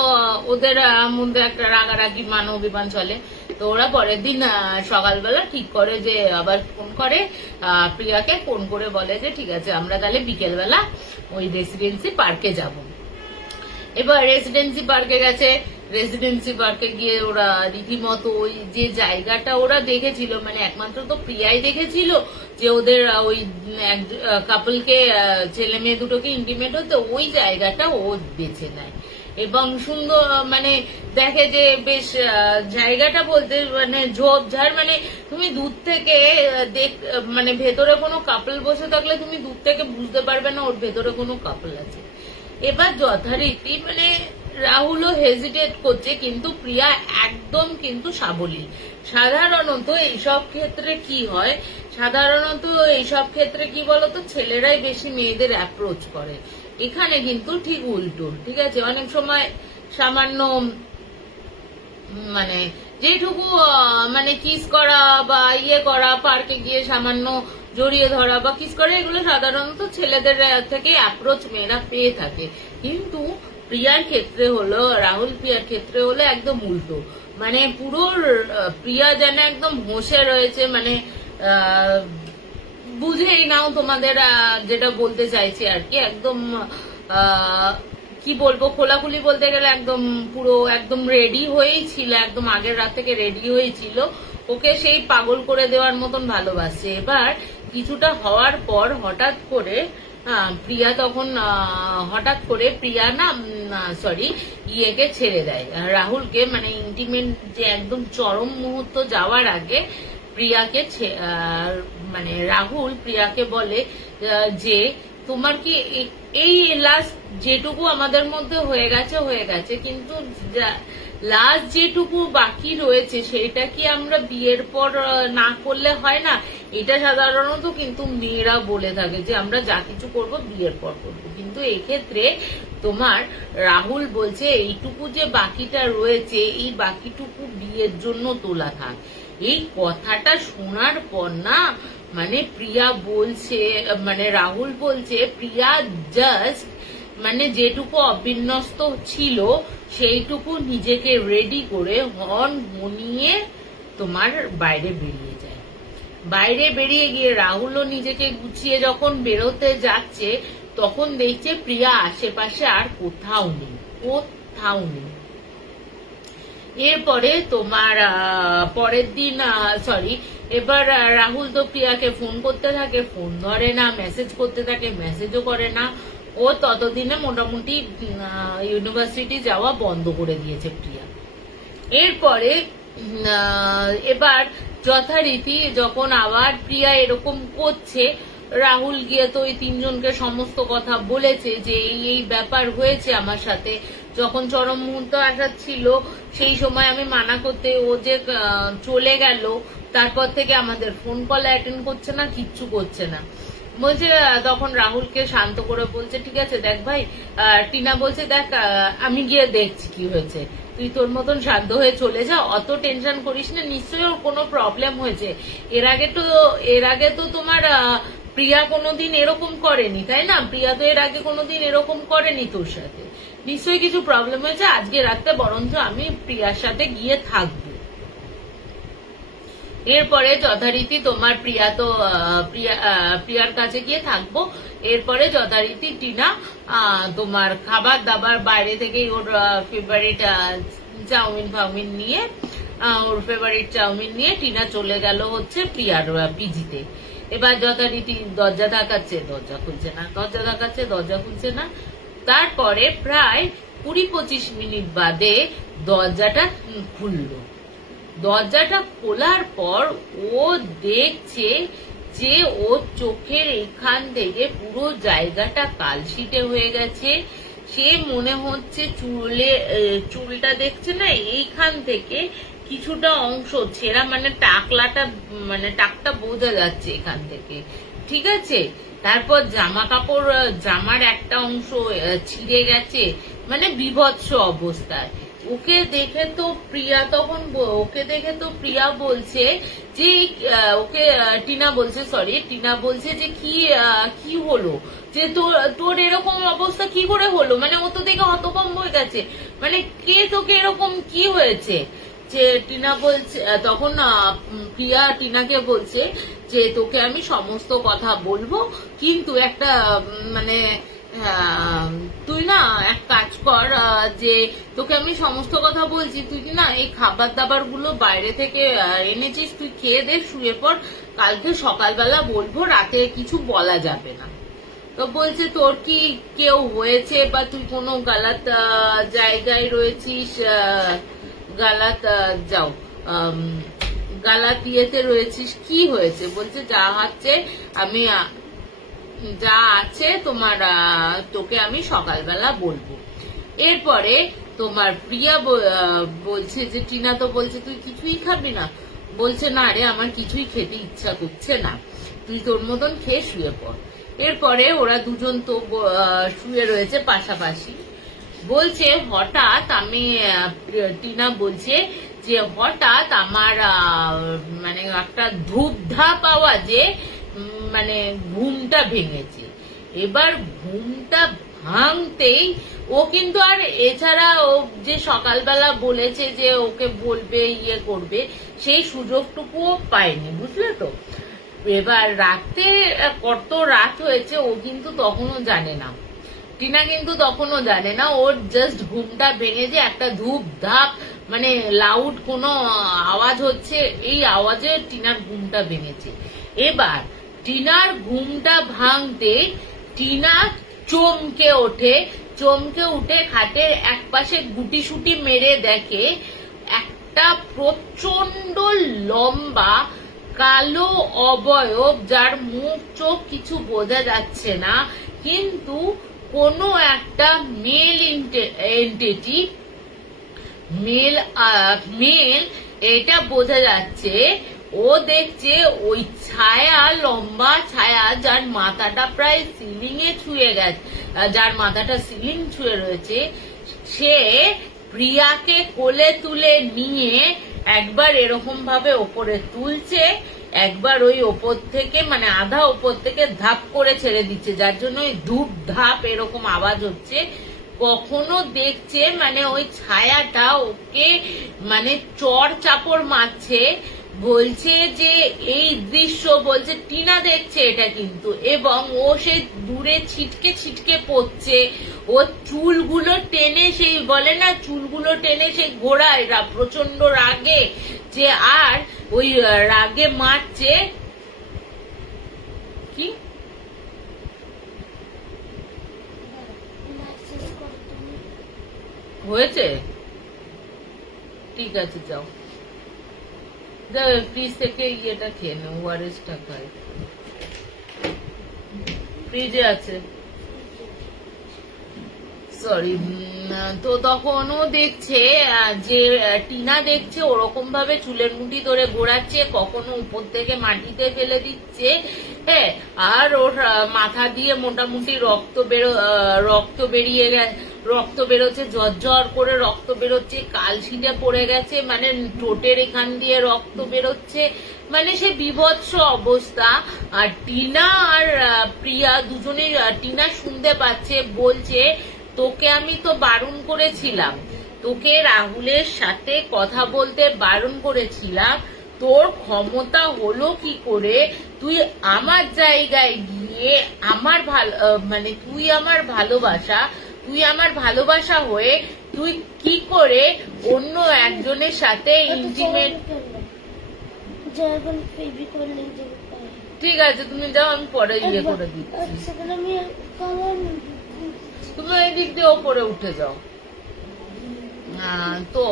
ওদের মধ্যে একটা রাগারাগি মান অভিমান চলে। তো ওরা পরের দিন সকালবেলা ঠিক করে যে আবার ফোন করে প্রিয়াকে, ফোন করে বলে যে ঠিক আছে আমরা তাহলে বিকেলবেলা ওই রেসিডেন্সি পার্কে যাব। এবার রেসিডেন্সি পার্কে গেছে, রেসিডেন্সি পার্কে গিয়ে ওরা রীতিমতো ওই যে জায়গাটা ওরা দেখেছিল, মানে একমাত্র তো প্রিয়াই দেখেছিল যে ওদের ওই কাপলকে ছেলে মেয়ে দুটোকে ইন্টিমেট হতে, ওই জায়গাটা ও বেছে নেয় এবং সুন্দর মানে দেখে যে বেশ জায়গাটা বলতে মানে ঝোপঝাড়, মানে তুমি দূর থেকে মানে ভেতরে কোনো কাপল বসে থাকলে তুমি দূর থেকে বুঝতে পারবে না ওর ভেতরে কোনো কাপল আছে। এবার যথারীতি মানে রাহুলও হেজিটেট করছে, কিন্তু প্রিয়া একদম কিন্তু সাবলীল। সাধারণত এইসব ক্ষেত্রে কি হয়, সাধারণত এইসব ক্ষেত্রে কি বলতো, ছেলেরাই বেশি মেয়েদের অ্যাপ্রোচ করে, এখানে কিন্তু ঠিক উল্টো, ঠিক আছে। অনেক সময় সামান্য মানে যেটুকু মানে কিস করা বা ইয়ে করা, পার্কে গিয়ে সামান্য জড়িয়ে ধরা বা কিস করে, এগুলো সাধারণত ছেলেদের থেকে অ্যাপ্রোচ মেয়েরা পেয়ে থাকে। কিন্তু প্রিয়ার ক্ষেত্রে হলো, রাহুল প্রিয়ার ক্ষেত্রে হলো একদম উল্টো, মানে পুরো প্রিয়া যেন একদম হোসে রয়েছে, মানে বুঝেই নাও তোমাদের যেটা বলতে চাইছি আর কি, একদম কি বলবো, খোলাখুলি বলতে গেলে একদম পুরো একদম রেডি হয়েই ছিল, একদম আগের রাত থেকে রেডি হয়েছিল, ওকে সেই পাগল করে দেওয়ার মতন ভালোবাসে। এবার কিছুটা হওয়ার পর হঠাৎ করে প্রিয়া না সরি ইয়েকে ছেড়ে দেয় রাহুলকে, মানে ইন্টিমেট যে একদম চরম মুহূর্ত যাওয়ার আগে প্রিয়াকে মানে রাহুল প্রিয়াকে বলে যে তোমার কি এই লাস্ট যেটুকু আমাদের মধ্যে হয়ে গেছে কিন্তু লাস্ট যেটুকু বাকি রয়েছে সেটা কি আমরা বিয়ের পর না করলে হয় না? এটা সাধারণত কিন্তু মেয়েরা বলে থাকে যে আমরা যা কিছু করবো বিয়ের পর করবো, কিন্তু এক্ষেত্রে তোমার রাহুল বলছে এইটুকু যে বাকিটা রয়েছে এই বাকিটুকু বিয়ের জন্য তোলা থাক। এই কথাটা শোনার পর না মানে প্রিয়া বলছে, মানে রাহুল বলছে প্রিয়া জাস্ট মানে যেটুকু অবিন্যস্ত ছিল সেইটুকু নিজেকে রেডি করে হর্ন ঘনিয়ে তোমার বাইরে বেরিয়ে যায়। বাইরে বেরিয়ে গিয়ে রাহুলও নিজেকে গুছিয়ে যখন বেরোতে যাচ্ছে তখন দেখছে প্রিয়া আশেপাশে আর কোথাও নেই। এরপরে তোমার পরের দিন এবার রাহুল তো প্রিয়াকে ফোন করতে থাকে, ফোন ধরে না, মেসেজ করতে থাকে, মেসেজও করে না। ও ততদিনে মোটামুটি ইউনিভার্সিটি যাওয়া বন্ধ করে দিয়েছে প্রিয়া। এরপরে এবার যথারীতি যখন আবার প্রিয়া এরকম করছে, রাহুল গিয়ে তো ওই তিনজনকে সমস্ত কথা বলেছে যে এই ব্যাপার হয়েছে আমার সাথে। যখন চরম মুহূর্ত ছিল সেই সময় আমি মানা করতে ও যে চলে গেল, তারপর থেকে আমাদের ফোন কল অ্যাটেন্ড করছে না, কিচ্ছু করছে না। বলছে তখন রাহুলকে শান্ত করে বলছে ঠিক আছে দেখ ভাই, টিনা বলছে দেখ আমি গিয়ে দেখছি কি হয়েছে, তুই তোর মতন শান্ত হয়ে চলে যা, অত টেনশন করিস না, নিশ্চয়ই ওর কোনো প্রবলেম হয়েছে। এর আগে তো তোমার প্রিয়া কোনোদিন এরকম করেনি, তাই না? প্রিয়া তো এর আগে কোনোদিন এরকম করেনি তোর সাথে, নিশ্চয়ই কিছু প্রবলেম হয়েছে। আজকে রাতে বরঞ্চ আমি প্রিয়ার সাথে গিয়ে থাকবো। এরপরে যথারীতি তোমার প্রিয়ার কাছে গিয়ে থাকবো। এরপরে যথারীতি টিনা তোমার খাবার দাবার বাইরে থেকে ওর ফেভারিট চাউমিন নিয়ে টিনা চলে গেল হচ্ছে প্রিয়ার পিজিতে। এবার যথারীতি দরজা ধাকাচ্ছে, দরজা খুলছে না। তারপরে প্রায় 20-25 মিনিট বাদে দরজাটা খুললো। দরজাটা খোলার পর ও দেখছে যে ওর চোখের এখান থেকে পুরো জায়গাটা কালশিটে হয়ে গেছে। সে মনে হচ্ছে চুলটা দেখছে না, এইখান থেকে কিছুটা অংশ ছেঁড়া, মানে টাকটা বোঝা যাচ্ছে এখান থেকে, ঠিক আছে? তারপর জামার একটা অংশ ছিঁড়ে গেছে, মানে বিভৎস অবস্থায়। ওকে দেখে তো প্রিয়া বলছে যে টিনা বলছে যে কি হলো, যে তোর এরকম অবস্থা কি করে হলো, মানে ও তো দেখে হতভম্ব হয়ে গেছে, মানে কে তোকে এরকম কি হয়েছে? যে টিনা বলছে, তখন প্রিয়া টিনাকে বলছে যে তোকে আমি সমস্ত কথা বলবো, কিন্তু একটা মানে তুই না এক কাজ কর, যে তোকে আমি সমস্ত কথা বলছি, তুই না এই খাবার দাবার গুলো বাইরে থেকে এনেছিস, তুই খেয়ে দে, শুয়ে পড়, কালকে সকালবেলা বলবো, রাতে কিছু বলা যাবে না। তো বলছে তোর কি কেউ হয়েছে, বা তুই কোনো গালাত জায়গায় রয়েছিস, গালাত ইয়েতে রয়েছিস, কি হয়েছে? বলছে যা আছে তোমার তোকে আমি সকালবেলা বলবো। এরপরে তোমার প্রিয়া বলছে যে টিনা তো বলছে তুই কিছুই খাবি না? বলছে না রে, আমার কিছুই খেতে ইচ্ছা করছে না, তুই তোর মতন খেয়ে শুয়ে পড়। এরপরে ওরা দুজন তো শুয়ে রয়েছে পাশাপাশি। বলছে হঠাৎ টিনা বলছে যে হঠাৎ আমার মানে একটা ধূপধাপ আওয়াজে মানে ঘুমটা ভেঙেছে। এবার ঘুমটা ভাঙতেই ও কিন্তু আর এছাড়া ও যে সকালবেলা বলেছে যে ওকে বলবে ইয়ে করবে, সেই সুযোগটুকুও পায়নি, বুঝলে তো? এবার রাতে কত রাত হয়েছে ও কিন্তু তখনও জানে না, টিনা কিন্তু তখনও জানে না। ওর জাস্ট ঘুমটা ভেঙেছে, একটা ধূপ ধাপ মানে লাউড কোনো আওয়াজ হচ্ছে, এই আওয়াজে টিনার ঘুমটা ভেঙেছে। এবার টিনার ঘুমটা ভাঙতে টিনা চমকে উঠে খাটের এক পাশে গুটিসুটি মেরে দেখে একটা প্রচন্ড লম্বা কালো অবয়ব, যার মুখ চোখ কিছু বোঝা যাচ্ছে না, কিন্তু কোনো একটা মেল এটা বোঝা যাচ্ছে। ও দেখছে ওই লম্বা ছায়া, যার মাথাটা প্রায় সিলিং এ ছুঁয়ে গেছে, যার মাথাটা সিলিং ছুঁয়ে রয়েছে, সে প্রিয়াকে কোলে তুলে নিয়ে একবার এরকম ভাবে ওপরে তুলছে, একবার ওই ওপর থেকে মানে আধা ওপর থেকে ধাপ করে ছেড়ে দিচ্ছে, যার জন্য ওই ধূপ ধাপ এরকম আওয়াজ হচ্ছে। কখনো দেখছে মানে ওই ছায়াটা ওকে মানে চড় চাপড় মারছে। বলছে যে এই দৃশ্য, বলছে টিনা দেখছে এটা কিন্তু, এবং ও সে দূরে ছিটকে পড়ছে। ও চুলগুলো টেনে, সেই বলে না চুলগুলো টেনে সেই ঘোড়ায় প্রচন্ড রাগে, যে আর ওই রাগে মারছে। কি হয়েছে? ঠিক আছে যাও। ফ্রিজ থেকে ইয়েটা খেয়ে নে, ওআরএসটা খাই, ফ্রিজে আছে। সরি। তো তখন ও দেখছে যে টিনা দেখছে ওরকম ভাবে চুলের মুঠি ধরে ঘোরাচ্ছে, কখনো উপর থেকে মাটিতে ফেলে দিচ্ছে, হ্যাঁ, আর ওর মাথা দিয়ে মোটামুটি রক্ত বেরিয়ে গেছে, রক্ত বেরোচ্ছে, ঝরঝর করে রক্ত বেরোচ্ছে, কালশিটে পড়ে গেছে, মানে ঠোঁটের এখান দিয়ে রক্ত বেরোচ্ছে, মানে সে বিভৎস অবস্থা। আর টিনা আর প্রিয়া দুজনে, টিনা শুনতে পাচ্ছে, বলছে তোকে আমি তো বারণ করেছিলাম, তোকে রাহুলের সাথে কথা বলতে বারণ করেছিলাম, তোর ক্ষমতা হলো কি করে তুই আমার জায়গায় গিয়ে আমার মানে তুই আমার ভালোবাসা হয়ে তুই কি করে অন্য একজনের সাথে ইন্টিমেট। ঠিক আছে তুমি যাও, আমি পরে ইয়ে করে দিচ্ছি, তুমি এই দিক দিয়ে ওপরে উঠে যাও। তো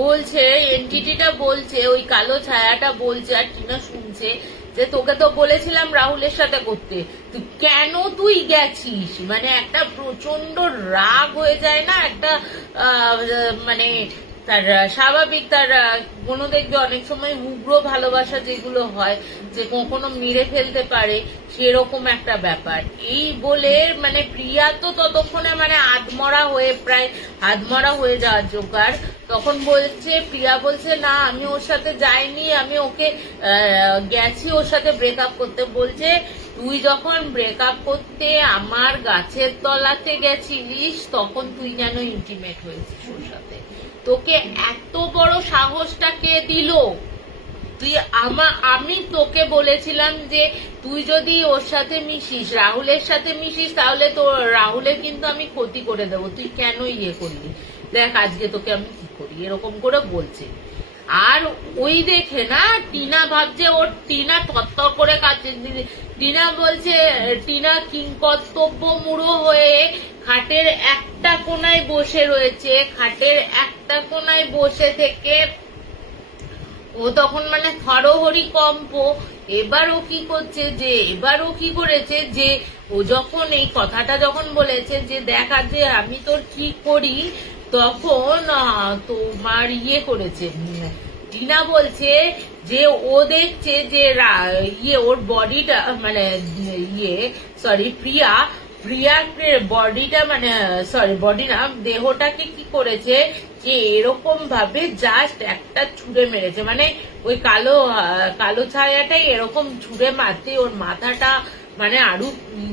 বলছে এনটিটিটা বলছে, ওই কালো ছায়াটা বলছে, আর টিনা শুনছে যে তোকে তো বলেছিলাম রাহুলের সাথে করতে, তুই কেন তুই গেছিস, মানে একটা প্রচন্ড রাগ হয়ে যায় না একটা, মানে তার স্বাভাবিক, তার কোনো দেখবে অনেক সময় উগ্র ভালোবাসা যেগুলো হয়, যে কখনো মেরে ফেলতে পারে, সেরকম একটা ব্যাপার। এই বলে মানে প্রিয়া তো ততক্ষণে মানে প্রায় আধমরা হয়ে যাওয়ার জোগাড়। তখন বলছে, প্রিয়া বলছে না আমি ওর সাথে যাইনি, আমি ওকে গেছি ওর সাথে ব্রেকআপ করতে। বলছে তুই যখন ব্রেকআপ করতে আমার গাছের তলাতে গেছিলিস তখন তুই যেন ইন্টিমেট হয়েছিস ওর সাথে, তোকে এত বড় সাহসটা কে দিল? তুই আমি তোকে বলেছিলাম যে তুই যদি ওর সাথে মিশিস, রাহুলের সাথে মিশিস, তাহলে তো রাহুলের কিন্তু আমি ক্ষতি করে দেবো, তুই কেন ইয়ে করলি, দেখ আজকে তোকে আমি কি করি, এরকম করে বলছে। আর ওই দেখে না টিনা ভাবছে ওর, টিনা তত্তর করে কাছে, টিনা বলছে, টিনা কিংকর্তব্য মুড়ো হয়ে খাটের একটা কোনায় বসে রয়েছে, খাটের একটা কোনায় বসে থেকে ও তখন মানে থরহরি কম্প। এবার ও কি করেছে যে ও যখন এই কথাটা যখন বলেছে যে দেখা যে আমি তোর কি করি, তখন তোমার ইয়ে করেছে, টিনা বলছে যে ও দেখছে যে ওর বডিটা মানে প্রিয়ার বডিটা মানে বডি না, দেহটাকে কি করেছে যে এরকম ভাবে জাস্ট একটা ছুঁড়ে মেরেছে, মানে ওই কালো ছায়াটাই এরকম ছুঁড়ে মারতে ওর মাথাটা মানে আরো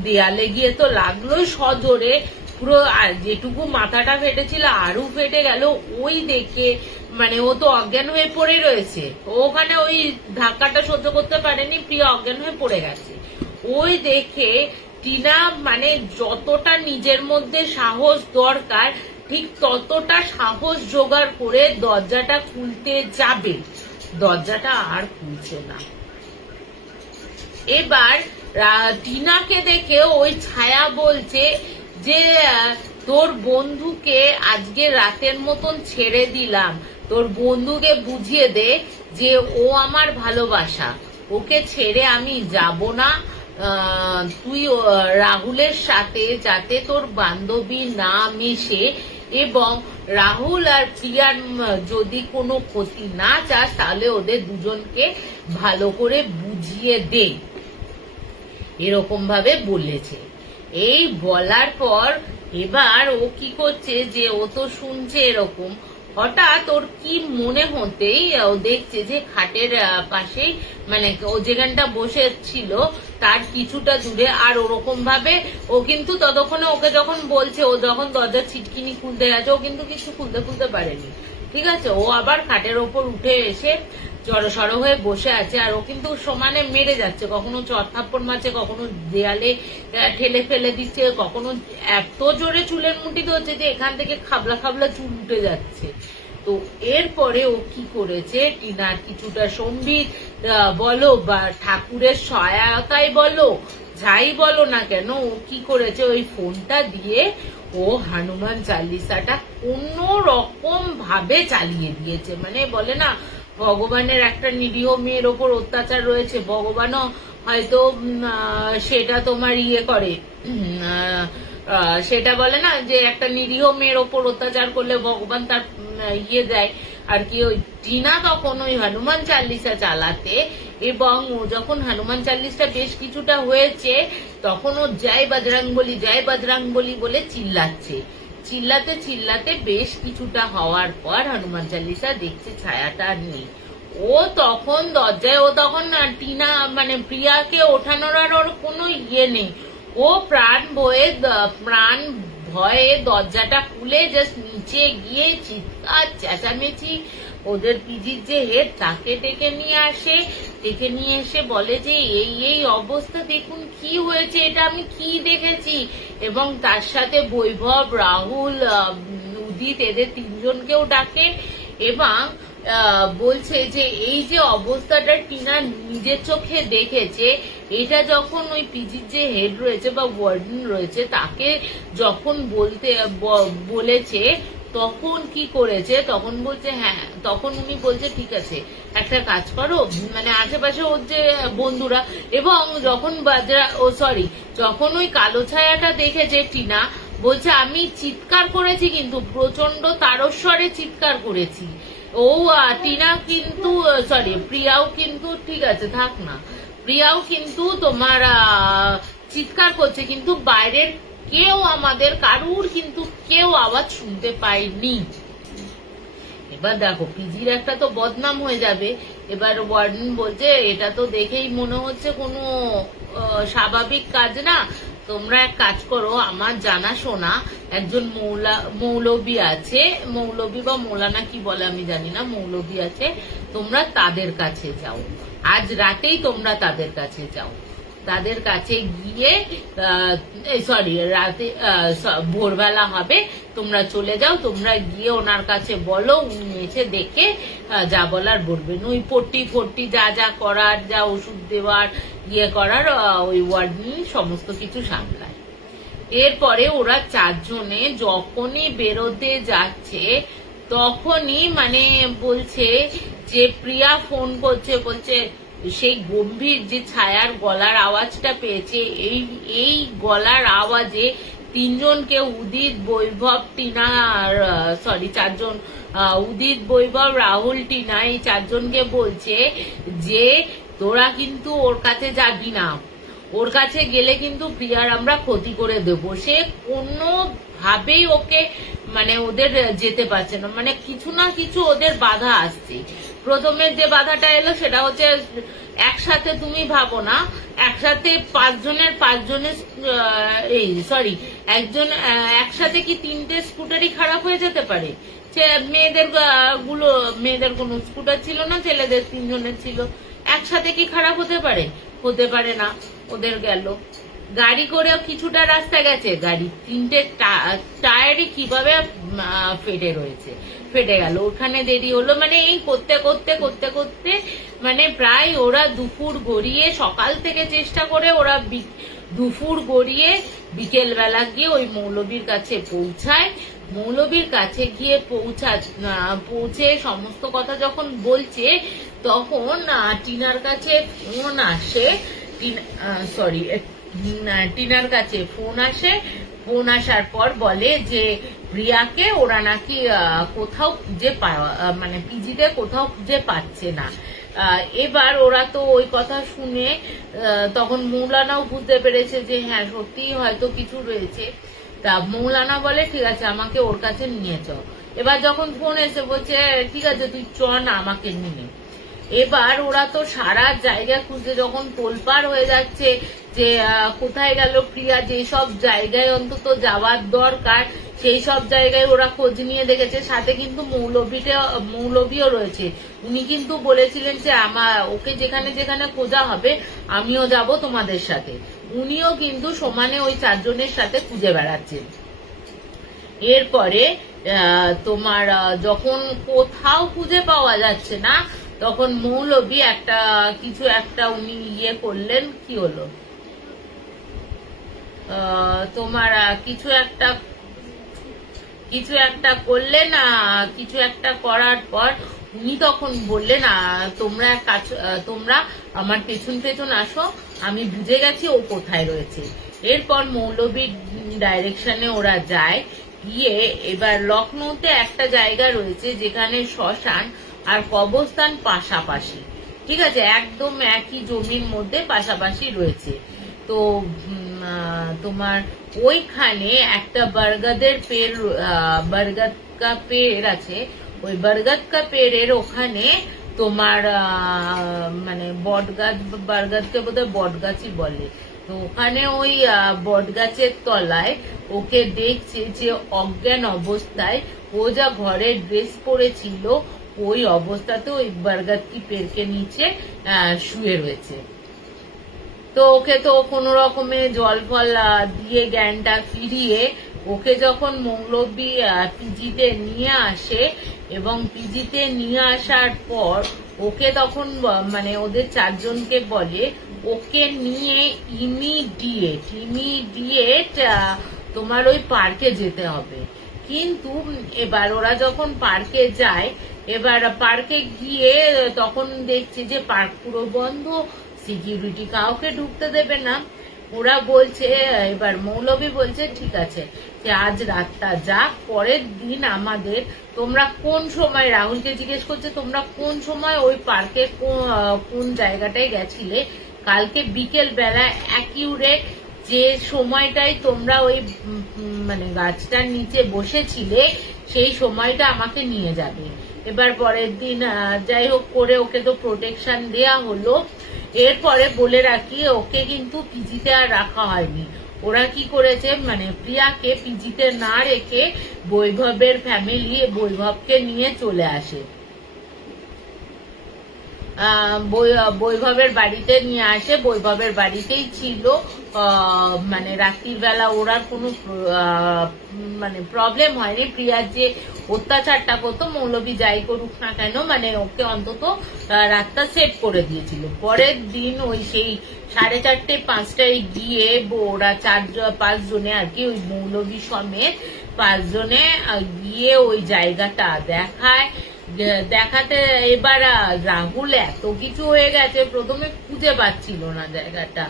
দেয়ালে গিয়ে তো লাগলোই সজোরে, পুরো যেটুকু মাথাটা ফেটেছিল আরো ফেটে গেল। ওই দেখে মানে ও তো অজ্ঞান হয়ে পড়ে রয়েছে, ওখানে ওই ধাক্কাটা সহ্য করতে পারেনি, প্রিয়া অজ্ঞান হয়ে পড়ে গেছে। ওই দেখে টিনা মানে যতটা নিজের মধ্যে সাহস দরকার ঠিক ততটা সাহস জোগাড় করে দরজাটা খুলতে যাবে, দরজাটা আর খুলছে না। এবার টিনাকে দেখে ওই ছায়া বলছে যে তোর বন্ধুকে আজকে রাতের মতন ছেড়ে দিলাম, তোর বন্ধুকে বুঝিয়ে দে যে ও আমার ভালোবাসা, ওকে ছেড়ে আমি যাব না, তুই রাহুলের সাথে যাতে তোর বান্ধবী না মেশে, এবং রাহুল আর প্রিয়ার যদি কোনো ক্ষতি না চাস তাহলে ওদের দুজনকে ভালো করে বুঝিয়ে দে, এরকম ভাবে বলেছে। এই বলার পর এবার ও কি করছে যে ও তো শুনছে এরকম, হঠাৎ ওর কি মনে হতেই ও দেখছে যে খাটের পাশেই মানে ও যেখানটা বসে ছিল তার কিছুটা দূরে, আর ওরকম ভাবে ও কিন্তু ততক্ষণে ওকে যখন বলছে, ও যখন দরজার ছিটকিনি খুলতে গেছে ও কিন্তু কিছু খুলতে পারেনি, ঠিক আছে, ও আবার খাটের ওপর উঠে এসে জড়সড় হয়ে বসে আছে, আর ও কিন্তু সমানে মেরে যাচ্ছে, কখনো চট থাপ্পড় মারছে, কখনো দেয়ালে ঠেলে ফেলে দিচ্ছে, কখনো এত জোরে চুলের মুঠি ধরছে যে এখান থেকে খাবলা খাবলা চুল উঠে যাচ্ছে। তো এরপরে ও কি করেছে, টিনার কিছুটা সম্বিত বলো বা ঠাকুরের সহায়তায় বলো যাই বলো না কেন, ও কি করেছে ওই ফোনটা দিয়ে ও হনুমান চালিসাটা কোন রকম ভাবে চালিয়ে দিয়েছে, মানে বলে না ভগবানের একটা নিরীহ মেয়ের ওপর অত্যাচার রয়েছে, ভগবানও হয়তো সেটা তোমার ইয়ে করে, সেটা বলে না যে একটা নিরীহ মেয়ের ওপর অত্যাচার করলে ভগবান তার ইয়ে দেয় আর কি। ওই টিনা তখন ওই হনুমান চাল্লিশা চালাতে, এবং ও যখন হনুমান চাল্লিশটা বেশ কিছুটা হয়েছে তখন ও জয় বজরং বলি বলে চিল্লাচ্ছে। চিল্লাতে চিল্লাতে বেশ কিছুটা হওয়ার পর হনুমান চাল্লিশা দেখছে ছায়াটা নেই। ও তখন দরজায়, ও তখন টিনা মানে প্রিয়াকে ওঠানোর আর ওর কোনো ইয়ে নেই। ও প্রাণ ভয়ে দরজাটা খুলে জাস্ট নিচে গিয়ে চিৎকার চেঁচামেচি, ওদের পিজির যে হেড তাকে ডেকে নিয়ে আসে, ডেকে নিয়ে এসে বলে যে এই অবস্থা, দেখুন কি হয়েছে, এটা আমি কি দেখেছি। এবং তার সাথে বৈভব, রাহুল, উদিত এদের তিনজনকেও ডাকে এবং বলছে যে এই যে অবস্থাটা টিনা নিজের চোখে দেখেছে, এটা যখন ওই পিজির যে হেড রয়েছে বা ওয়ার্ডেন রয়েছে তাকে যখন বলেছে তখন কি করেছে, তখন বলছে হ্যাঁ, তখন উনি বলছে ঠিক আছে একটা কাজ করো, মানে আশেপাশে ওর যে বন্ধুরা, এবং যখন যখন ওই কালো ছায়াটা দেখেছে টিনা বলছে আমি চিৎকার করেছি, কিন্তু প্রচন্ড তারস্বরে চিৎকার করেছি। ও টিনা কিন্তু প্রিয়াও কিন্তু, ঠিক আছে থাক না, প্রিয়াও কিন্তু তোমার চিৎকার করছে, কিন্তু বাইরের কেউ, আমাদের কারুর কিন্তু কেউ আওয়াজ শুনতে পায়নি। এবার দেখো পিজির একটা তো বদনাম হয়ে যাবে। এবার ওয়ার্ডেন বলছে এটা তো দেখেই মনে হচ্ছে কোনো স্বাভাবিক কাজ না, তোমরা এক কাজ করো, আমার জানাশোনা একজন মৌলবী আছে, মৌলবী বা মৌলানা কি বলে আমি জানি না, মৌলবী আছে, তোমরা তাদের কাছে যাও, আজ রাতেই তোমরা তাদের কাছে যাও। তাদের কাছে গিয়ে রাতে ভোরবেলা হবে, তোমরা চলে যাও, তোমরা গিয়ে ওনার কাছে বলো, উনি এসে দেখে যা বলার বলবেন। ওই পট্টি যা করার, যা ওষুধ দেওয়ার ইয়ে করার, ওই ওয়ার্ড নিয়ে সমস্ত কিছু সামলায়। এরপরে ওরা চারজনে যখনই বেরোতে যাচ্ছে তখনই মানে বলছে যে প্রিয়া ফোন করছে, বলছে সেই গম্ভীর যে ছায়ার গলার আওয়াজটা পেয়েছে, এই গলার আওয়াজে তিনজনকে, উদিত, বৈভব, টিনা, চারজন, উদিত, বৈভব, রাহুল, টিনা, এই চারজনকে বলছে যে তোরা কিন্তু ওর কাছে যাবি না, ওর কাছে গেলে কিন্তু প্রিয়ার আমরা ক্ষতি করে দেব। সে কোনো ভাবেই ওকে মানে ওদের যেতে পারছে না, মানে কিছু না কিছু ওদের বাধা আসছে। প্রথমে যে বাধাটা এলো সেটা হচ্ছে একসাথে, তুমি ভাবো না একসাথে পাঁচজনের একজন একসাথে কি 3টে স্কুটারই খারাপ হয়ে যেতে পারে? মেয়েদের কোনো স্কুটার ছিল না, ছেলেদের 3জনের ছিল, একসাথে কি খারাপ হতে পারে? হতে পারে না। ওদের গেল গাড়ি করেও কিছুটা রাস্তা গেছে, গাড়ি 3টে টায়ারই কিভাবে ফেটে গেল, ওখানে দেরি হলো। মানে এই করতে করতে মানে প্রায় ওরা দুপুর গড়িয়ে, সকাল থেকে চেষ্টা করে ওরা দুপুর গড়িয়ে বিকেল বেলা গিয়ে ওই মৌলবীর কাছে পৌঁছায়। মৌলবীর কাছে গিয়ে পৌঁছে সমস্ত কথা যখন বলছে তখন টিনার কাছে ফোন আসে, টিনার কাছে ফোন আসে। ফোন আসার পর বলে যে প্রিয়াকে ওরা নাকি কোথাও খুঁজে মানে পিজিতে কোথাও খুঁজে পাচ্ছে না। এবার ওরা তো ওই কথা শুনে তখন মৌলানাও বুঝতে পেরেছে যে হ্যাঁ সত্যি হয়তো কিছু রয়েছে। তা মৌলানা বলে ঠিক আছে আমাকে ওর কাছে নিয়ে চল। এবার যখন ফোন এসে বলছে ঠিক আছে তুই চ না আমাকে নিয়ে। এবার ওরা তো সারা জায়গা খুঁজতে যখন তোলপাড় হয়ে যাচ্ছে যে কোথায় গেল প্রিয়া, যেসব জায়গায় অন্তত যাওয়ার দরকার সেই সব জায়গায় ওরা খোঁজ নিয়ে দেখেছে। সাথে কিন্তু মৌলবীও রয়েছে, উনি কিন্তু বলেছিলেন যে ওকে যেখানে যেখানে খোঁজা হবে আমিও যাব তোমাদের সাথে। উনিও কিন্তু সমানে ওই চারজনের সাথে খুঁজে বেড়াচ্ছেন। এরপরে তোমার যখন কোথাও খুঁজে পাওয়া যাচ্ছে না তখন মৌলবী কিছু একটা উনি ইয়ে করলেন, কি হলো তোমার কিছু একটা করলেন। কিছু একটা করার পর উনি তখন বললেন তোমরা এক কাজ, তোমরা আমার পেছন পেছন আসো, আমি বুঝে গেছি ও কোথায় রয়েছে। এরপর মৌলভীর ডাইরেকশনে ওরা যায়, গিয়ে এবার লখনৌতে একটা জায়গা রয়েছে যেখানে শ্মশান আর কবরস্থান পাশাপাশি, ঠিক আছে, একদম একই জমির মধ্যে পাশাপাশি রয়েছে। তো তোমার ওইখানে একটা বরগদের বরগদ কা পেড় আছে, ওই বরগদ কা পেড়ের ওখানে তোমার মানে বটগাছ, বরগদকে বোধহয় বটগাছই বলে, তো ওখানে ওই বটগাছের তলায় ওকে দেখছে যে অজ্ঞান অবস্থায় ও যা ঘরের ড্রেস পরেছিল ওই অবস্থাতে ওই বরগদ কি পেড়কে নিচে শুয়ে রয়েছে। তো ওকে তো কোনো রকমে জল ফল দিয়ে জ্ঞানটা ফিরিয়ে ওকে যখন মৌলভী পিজিতে নিয়ে আসে, এবং পিজিতে নিয়ে আসার পর ওকে তখন মানে ওদের চারজনকে বলে ওকে নিয়ে ইমিডিয়েট তোমার ওই পার্কে যেতে হবে। কিন্তু এবার ওরা যখন পার্কে যায়, এবার পার্কে গিয়ে তখন দেখছে যে পার্ক পুরো বন্ধ, সিকিউরিটি কাউকে ঢুকতে দেবে না। ওরা বলছে, এবার মৌলভী বলছে ঠিক আছে যে আজ রাতটা যাক, পরের দিন আমাদের, তোমরা কোন সময়, রাহুলকে জিজ্ঞেস করছে তোমরা কোন সময় ওই পার্কে কোন জায়গাটায় গেছিলে, কালকে বিকেল বেলা অ্যাকিউরেট যে সময়টাই তোমরা ওই মানে গাছটার নিচে বসেছিলে সেই সময়টা আমাকে নিয়ে যাবে। এবার পরের দিন যাই হোক করে ওকে তো প্রোটেকশন দেয়া হলো। এরপরে বলে রাখি ওকে কিন্তু পিজিতে আর রাখা হয়নি, ওরা কি করেছে মানে প্রিয়াকে পিজিতে না রেখে বৈভবের ফ্যামিলি বৈভবকে নিয়ে চলে আসে, বৈভবের বাড়িতে নিয়ে আসে, বৈভবের বাড়িতেই ছিল। মানে রাত্রির বেলা ওরা কোনো মানে প্রবলেম হয়নি, প্রিয়ার যে অত্যাচারটা করতো মৌলভী যাই করুক না কেন মানে ওকে অন্তত রাতটা সেভ করে দিয়েছিল। পরের দিন ওই সেই 4:30 5টায় গিয়ে ওরা 4-5 জনে আর কি ওই মৌলভী সমেত 5 জনে গিয়ে ওই জায়গাটা দেখাতে এবার রাহুল এত কিছু হয়ে গেছে, প্রথমে খুঁজে পাচ্ছিল না জায়গাটা,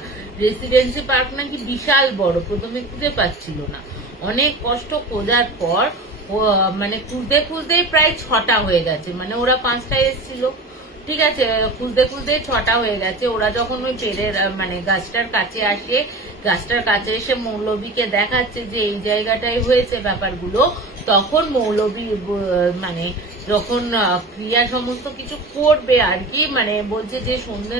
রেসিডেন্সি পার্ক নাকি বিশাল বড়, প্রথমে খুঁজে পাচ্ছিল না, অনেক কষ্ট খোঁজার পর মানে খুঁজতেই প্রায় 6টা হয়ে গেছে, মানে ওরা 5টায় এসেছিল, ঠিক আছে, খুঁজতে 6টা হয়ে গেছে। ওরা যখন ওই পেড়ের মানে গাছটার কাছে আসে, গাছটার কাছে এসে মৌলভীকে দেখাচ্ছে যে এই জায়গাটাই হয়েছে ব্যাপারগুলো, তখন মৌলভী মানে যখন ক্রিয়া সমস্ত কিছু করবে আর কি, মানে বলছে যে সন্ধ্যে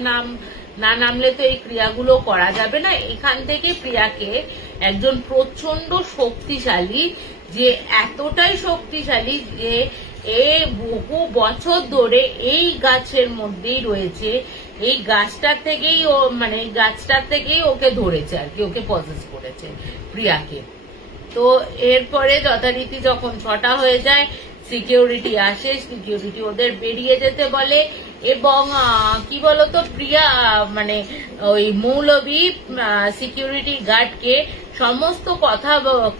না নামলে তো এই ক্রিয়াগুলো করা যাবে না। এখান থেকে প্রিয়াকে একজন প্রচন্ড শক্তিশালী, যে এতটাই শক্তিশালী যে বহু বছর ধরে এই গাছের মধ্যেই রয়েছে, এই গাছটার থেকেই ও মানে এই গাছটার থেকেই ওকে ধরেছে আর কি, ওকে পজেস করেছে প্রিয়াকে। তো এরপরে যথারীতি যখন 6টা হয়ে যায় সিকিউরিটি আসে, সিকিউরিটি ওদের বেরিয়ে যেতে বলে, এবং কি বলতো প্রিয়া মানে ওই মৌলভী সিকিউরিটি গার্ডকে সমস্ত কথা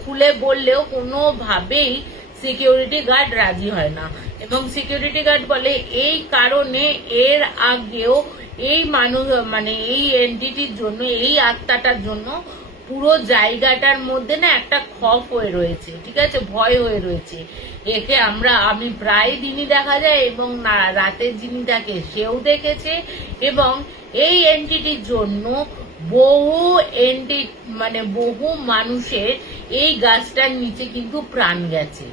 খুলে বললেও কোনোভাবেই সিকিউরিটি গার্ড রাজি হয় না, এবং সিকিউরিটি গার্ড বলে এই কারণে এর আগেও এই মানুষ মানে এই এন্টিটির জন্য, এই আত্মাটার জন্য পুরো জায়গাটার মধ্যে না একটা খফ হয়ে রয়েছে, ঠিক আছে, ভয় হয়ে রয়েছে। একে আমি প্রায় দিনই দেখা যায়, এবং রাতের যিনি থাকে সেও দেখেছে, এবং এই এন্টিটির জন্য বহু মানুষের এই গাছটার নিচে কিন্তু প্রাণ গেছে,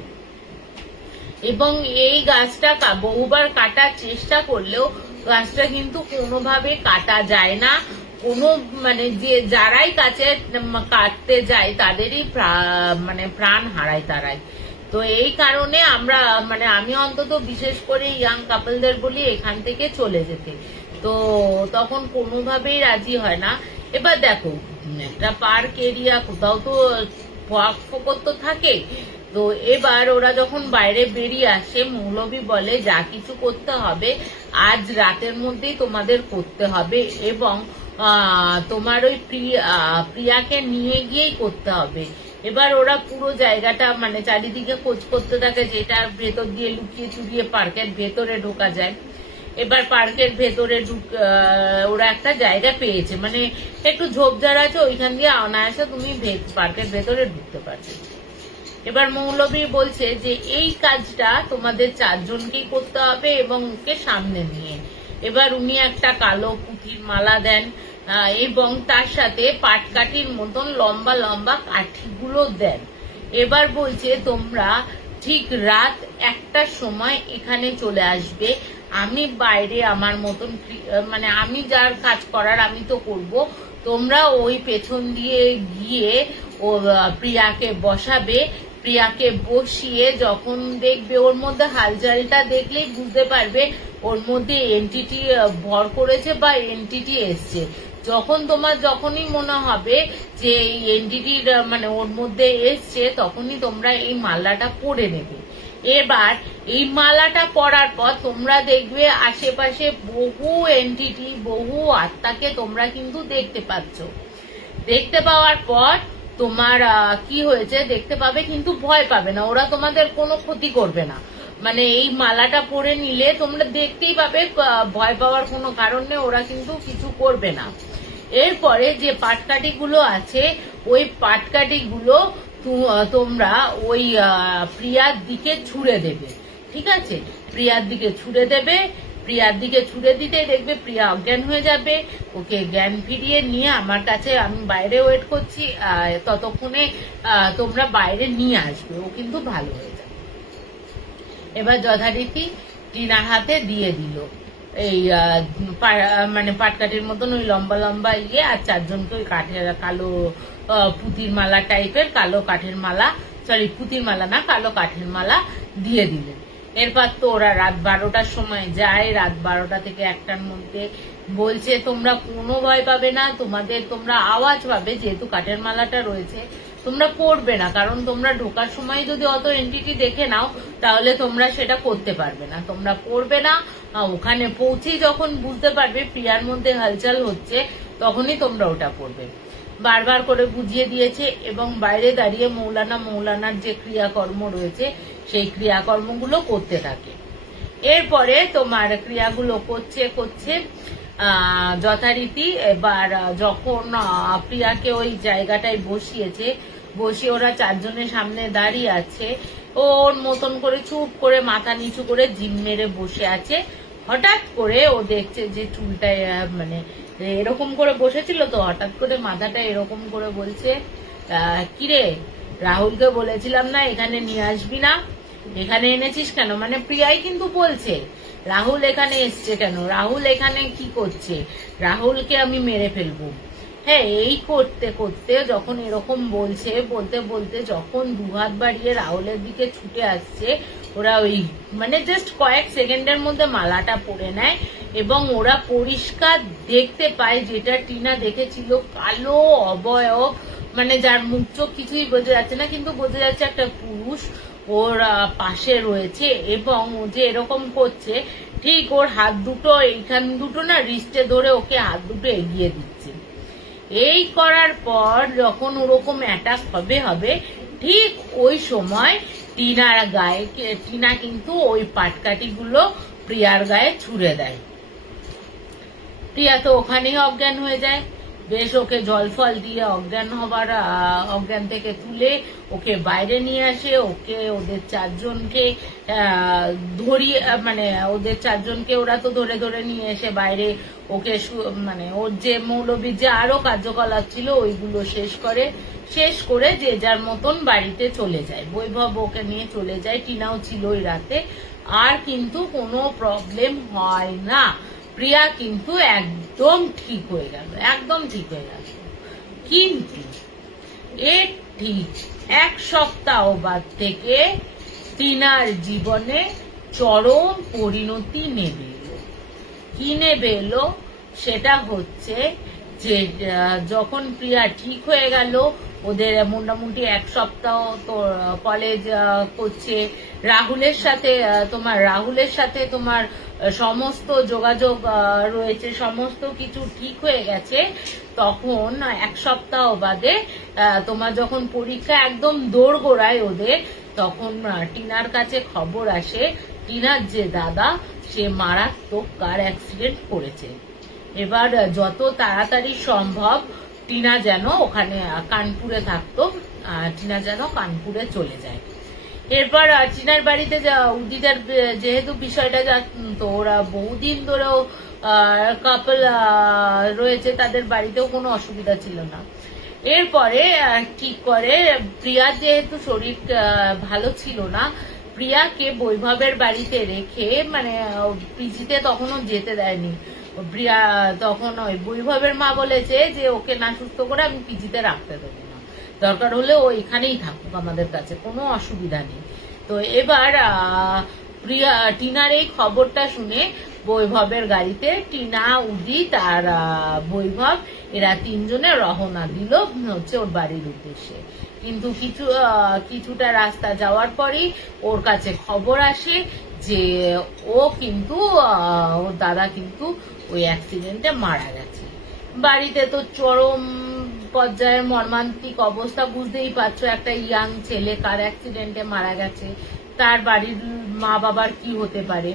এবং এই গাছটা বহুবার কাটার চেষ্টা করলেও গাছটা কিন্তু কোনোভাবে কাটা যায় না, কোনো মানে যে যারাই কাছে কাটতে যায় তাদেরই মানে প্রাণ হারায় তারাই। তো এই কারণে আমি অন্তত বিশেষ করে ইয়াং কাপলদের বলি এখান থেকে চলে যেতে, তো তখন কোনোভাবেই রাজি হয় না। এবার দেখো একটা পার্ক এরিয়া, কোথাও তো ফকর তো থাকে, তো এবার ওরা যখন বাইরে বেরিয়ে আসে মৌলভী বলে যা কিছু করতে হবে আজ রাতের মধ্যেই তোমাদের করতে হবে, এবং তোমার ওই প্রিয়াকে নিয়ে গিয়েই করতে হবে, এবার ওরা পুরো জায়গাটা মানে চারিদিকে খোঁজ করতে থাকে, যেটা ভেতর দিয়ে লুকিয়ে চুরিয়ে পার্কের ভেতরে ঢোকা যায়। এবার পার্কের ভেতরে ওরা একটা জায়গা পেয়েছে, মানে একটু ঝোপঝাড় আছে, ওইখান দিয়ে অনায়াসে তুমি পার্কের ভেতরে ঢুকতে পারবে। এবার মৌলভী বলছে যে এই কাজটা তোমাদের 4 জনকেই করতে হবে এবং ওকে সামনে নিয়ে। এবার উনি একটা কালো পুঁথির মালা দেন এবং তার সাথে পাটকাঠির মতন লম্বা লম্বা কাঠিগুলো দেন। এবার বলছে তোমরা ঠিক রাত 1টার সময় এখানে চলে আসবে। আমি বাইরে আমার মতন মানে আমি যার কাজ করার আমি তো করব, তোমরা ওই পেছন দিয়ে গিয়ে ও প্রিয়াকে বসাবে। প্রিয়াকে বসিয়ে যখন দেখবে ওর মধ্যে হালচালটা দেখলেই বুঝতে পারবে ওর মধ্যে এন্টিটি ভর করেছে বা এন্টিটি এসছে। যখনই মনে হবে যে এই এন্টিটির মানে ওর মধ্যে এসছে, তখনই তোমরা এই মালাটা পরে নেবে। এবার এই মালাটা পরার পর তোমরা দেখবে আশেপাশে বহু এন্টিটি, বহু আত্মাকে তোমরা কিন্তু দেখতে পাচ্ছ। দেখতে পাওয়ার পর তোমার কি হয়েছে দেখতে পাবে, কিন্তু ভয় পাবে না, ওরা তোমাদের কোনো ক্ষতি করবে না। মানে এই মালাটা পরে নিলে তোমরা দেখতেই পাবে, ভয় পাওয়ার কোনো কারণ নেই, ওরা কিন্তু কিছু করবে না। এরপরে যে পাটকাঠিগুলো আছে ওই পাটকাঠিগুলো তোমরা ওই প্রিয়ার দিকে ছুড়ে দেবে, ঠিক আছে? প্রিয়ার দিকে ছুড়ে দেবে। প্রিয়ার দিকে ছুড়ে দিতেই দেখবে প্রিয়া অজ্ঞান হয়ে যাবে। ওকে জ্ঞান ফিরিয়ে নিয়ে আমার কাছে, আমি বাইরে ওয়েট করছি, ততক্ষণে তোমরা বাইরে নিয়ে আসবে, ও কিন্তু ভালো হয়ে যাবে। এবার যথারীতি টিনার হাতে দিয়ে দিল এই মানে পাটকাঠির মতন ওই লম্বা লম্বা আর 4 জনকে ওই কাঠের কালো পুঁতির মালা টাইপের কালো কাঠের মালা, সরি পুঁতির মালা না, কালো কাঠের মালা দিয়ে দিলেন। এরপর তো ওরা রাত 12টার সময় যায়। রাত 12টা থেকে 1টার মধ্যে বলছে তোমরা কোনো ভয় পাবে না, তোমরা আওয়াজ পাবে, যেহেতু কাঠের মালাটা রয়েছে তোমরা পড়বে না, কারণ তোমরা ঢোকার সময় যদি অত এন্টিটি দেখে নাও তাহলে তোমরা সেটা করতে পারবে না, তোমরা পড়বে না। ওখানে পৌঁছে যখন বুঝতে পারবে প্রিয়ার মধ্যে হালচাল হচ্ছে, তখনই তোমরা ওটা পড়বে। বারবার করে বুঝিয়ে দিয়েছে এবং বাইরে দাঁড়িয়ে মৌলানার যে ক্রিয়াকর্ম রয়েছে সেই ক্রিয়াকর্মগুলো করতে থাকে। এরপরে তোমার ক্রিয়াগুলো করছে যথারীতি। এবার যখন প্রিয়াকে ওই জায়গাটায় বসিয়ে ওরা 4 জনের সামনে দাঁড়িয়ে আছে, ওর মতন করে চুপ করে মাথা নিচু করে জিম মেরে বসে আছে। হঠাৎ করে ও দেখছে যে চুলটায় মানে এরকম করে বসেছিল, তো হঠাৎ করে মাথাটা এরকম করে বলছে, কিরে রাহুলকে বলেছিলাম না এখানে নিয়ে আসবি না, এখানে এনেছিস কেন? মানে প্রিয়াই কিন্তু বলছে রাহুল এখানে এসছে কেন, রাহুল এখানে কি করছে, রাহুলকে আমি মেরে ফেলবো। হ্যাঁ, এই করতে করতে যখন এরকম বলতে যখন 2 হাত বাড়িয়ে রাহুলের দিকে ছুটে আসছে, ওরা ওই মানে জাস্ট কয়েক সেকেন্ডের মধ্যে মালাটা পরে নেয় এবং ওরা পরিষ্কার দেখতে পায় যেটা টিনা দেখেছিল, কালো অবয়ব, মানে যার মুখ চোখ কিছুই বোঝা যাচ্ছে না, কিন্তু বোঝা যাচ্ছে একটা পুরুষ ওর পাশে রয়েছে এবং ও যে এরকম করছে ঠিক ওর হাত দুটো এইখান দুটো না রিস্টে ধরে ওকে হাত দুটো এগিয়ে দিচ্ছে। এই করার পর যখন ওরকম অ্যাটাক হবে ঠিক ওই সময় টিনা কিন্তু ওই পাটকাঠিগুলো প্রিয়ার গায়ে ছুড়ে দেয়। প্রিয়া তো ওখানেই অজ্ঞান হয়ে যায়। বেশ ওকে জল ফল দিয়ে অজ্ঞান থেকে তুলে ওকে বাইরে নিয়ে আসে। ওকে ওদের 4 জনকে ধরিয়ে মানে ওদের 4 জনকে ওরা তো ধরে ধরে নিয়ে এসে বাইরে ওকে মানে ওর যে মৌলবীর যে আরো কার্যকলাপ ছিল ওইগুলো শেষ করে যে যার মতন বাড়িতে চলে যায়। বৈভব ওকে নিয়ে চলে যায়, টিনাও ছিল ওই রাতে। আর কিন্তু কোনো প্রবলেম হয় না, প্রিয়া কিন্তু একদম ঠিক হয়ে গেল। কিন্তু এর ঠিক 1 সপ্তাহ বাদ থেকে টিনার জীবনে চরম পরিণতি নেমে এলো। কি নেমে এলো সেটা হচ্ছে যে যখন প্রিয়া ঠিক হয়ে গেল, ওদের মোটামুটি 1 সপ্তাহ তো কলেজ করছে। রাহুলের সাথে তোমার সমস্ত যোগাযোগ রয়েছে, সমস্ত কিছু ঠিক হয়ে গেছে। তখন 1 সপ্তাহ বাদে তোমার যখন পরীক্ষা একদম দোরগোড়ায় ওদের, তখন টিনার কাছে খবর আসে টিনার যে দাদা সে মারাত্মক কার অ্যাক্সিডেন্ট করেছে। এবার যত তাড়াতাড়ি সম্ভব টিনা যেন ওখানে কানপুরে থাকতো, টিনা যেন কানপুরে চলে যায়। এরপর টিনার বাড়িতে উদিতার যেহেতু বিষয়টা তো ওরা বহুদিন ধরেও কাপল রয়েছে, তাদের বাড়িতেও কোনো অসুবিধা ছিল না। এরপরে ঠিক করে প্রিয়ার যেহেতু শরীর ভালো ছিল না, প্রিয়াকে বৈভবের বাড়িতে রেখে মানে পিজিতে তখনও যেতে দেয়নি প্রিয়া। তখন ওই বৈভবের মা বলেছে যে ওকে না সুস্থ করে আমি পিজিতে রাখতে দেবো না, দরকার হলে ও এখানেই থাকুক আমাদের কাছে, কোনো অসুবিধা নেই। তো এবার প্রিয়া টিনার এই খবরটা শুনে বৈভবের গাড়িতে টিনা, উদিত আর বৈভব এরা 3 জনে রওনা দিল হচ্ছে ওর বাড়ির উদ্দেশ্যে। কিন্তু কিছুটা রাস্তা যাওয়ার পরই ওর কাছে খবর আসে যে ওর দাদা কিন্তু ওই অ্যাক্সিডেন্টে মারা গেছে। বাড়িতে তো চরম পর্যায়ে মর্মান্তিক অবস্থা, বুঝতেই পারছো একটা ইয়াং ছেলে কার অ্যাক্সিডেন্টে মারা গেছে, তার বাড়ির মা বাবার কি হতে পারে।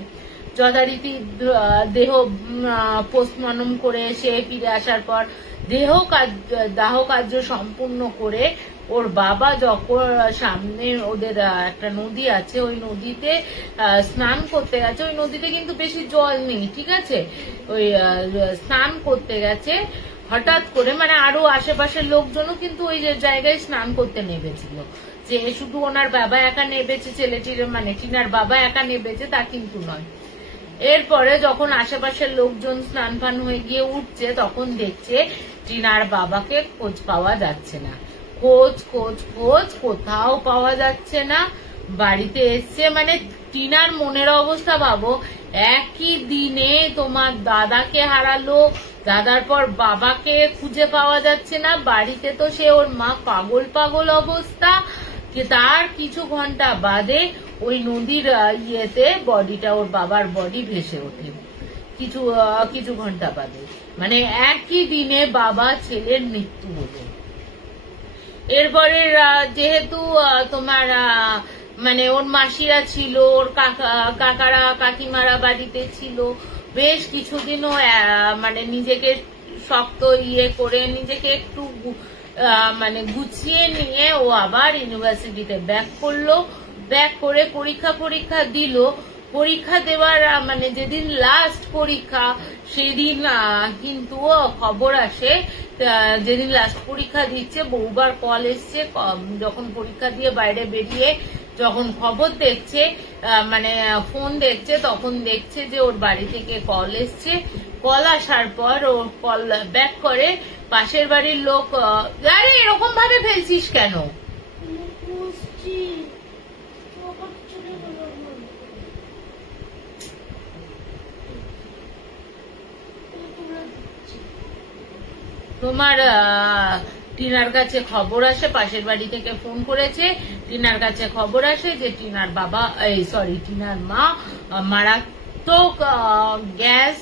যথারীতি দেহ পোস্টমর্টম করে সে ফিরে আসার পর দাহ কার্য সম্পূর্ণ করে ওর বাবা যখন সামনে ওদের একটা নদী আছে, ওই নদীতে স্নান করতে গেছে। ওই নদীতে কিন্তু বেশি জল নেই, ঠিক আছে, ওই স্নান করতে গেছে। হঠাৎ করে মানে আরো আশেপাশের লোকজনও কিন্তু ওই জায়গায় স্নান করতে নেমেছিল, যে শুধু ওনার বাবা একা নেবেছে, ছেলেটির মানে টিনার বাবা একা নেবেছে তা কিন্তু নয়। এরপরে যখন আশেপাশের লোকজন স্নান ফান হয়ে গিয়ে উঠছে, তখন দেখছে টিনার বাবাকে খোঁজ পাওয়া যাচ্ছে না। খোঁজ কোথাও পাওয়া যাচ্ছে না। বাড়িতে এসছে, মানে টিনার মনের অবস্থা ভাবো, একই দিনে তোমার দাদাকে হারালো, দাদার পর বাবাকে খুঁজে পাওয়া যাচ্ছে না, বাড়িতে তো সে ওর মা পাগল অবস্থা। তার কিছু ঘন্টা বাদে ওই নদীর ইয়েতে বডিটা, ওর বাবার বডি ভেসে ওঠে কিছু ঘন্টা বাদে। মানে একই দিনে বাবা ছেলের মৃত্যু হলো। এরপরে যেহেতু তোমার মানে ওর মাসিরা ছিল, ওর কাকারা কাকিমারা বাড়িতে ছিল, বেশ কিছুদিনও মানে নিজেকে শক্ত করে নিজেকে একটু মানে গুছিয়ে নিয়ে ও আবার ইউনিভার্সিটিতে ব্যাক করলো। ব্যাক করে পরীক্ষা দিল। পরীক্ষা দেওয়ার মানে যেদিন লাস্ট পরীক্ষা সেদিন কিন্তু খবর আসে, যেদিন লাস্ট পরীক্ষা দিচ্ছে বহুবার কল এসছে, যখন পরীক্ষা দিয়ে বাইরে বেরিয়ে যখন খবর দেখছে মানে ফোন দেখছে, তখন দেখছে যে ওর বাড়ি থেকে কল এসছে। কল আসার পর ও কল ব্যাক করে, পাশের বাড়ির লোক, আরে এরকম ভাবে ফেলছিস কেন? তোমার টিনার কাছে খবর আসে, পাশের বাড়ি থেকে ফোন করেছে, টিনার কাছে খবর আসে যে টিনার মা মারাত্মক গ্যাস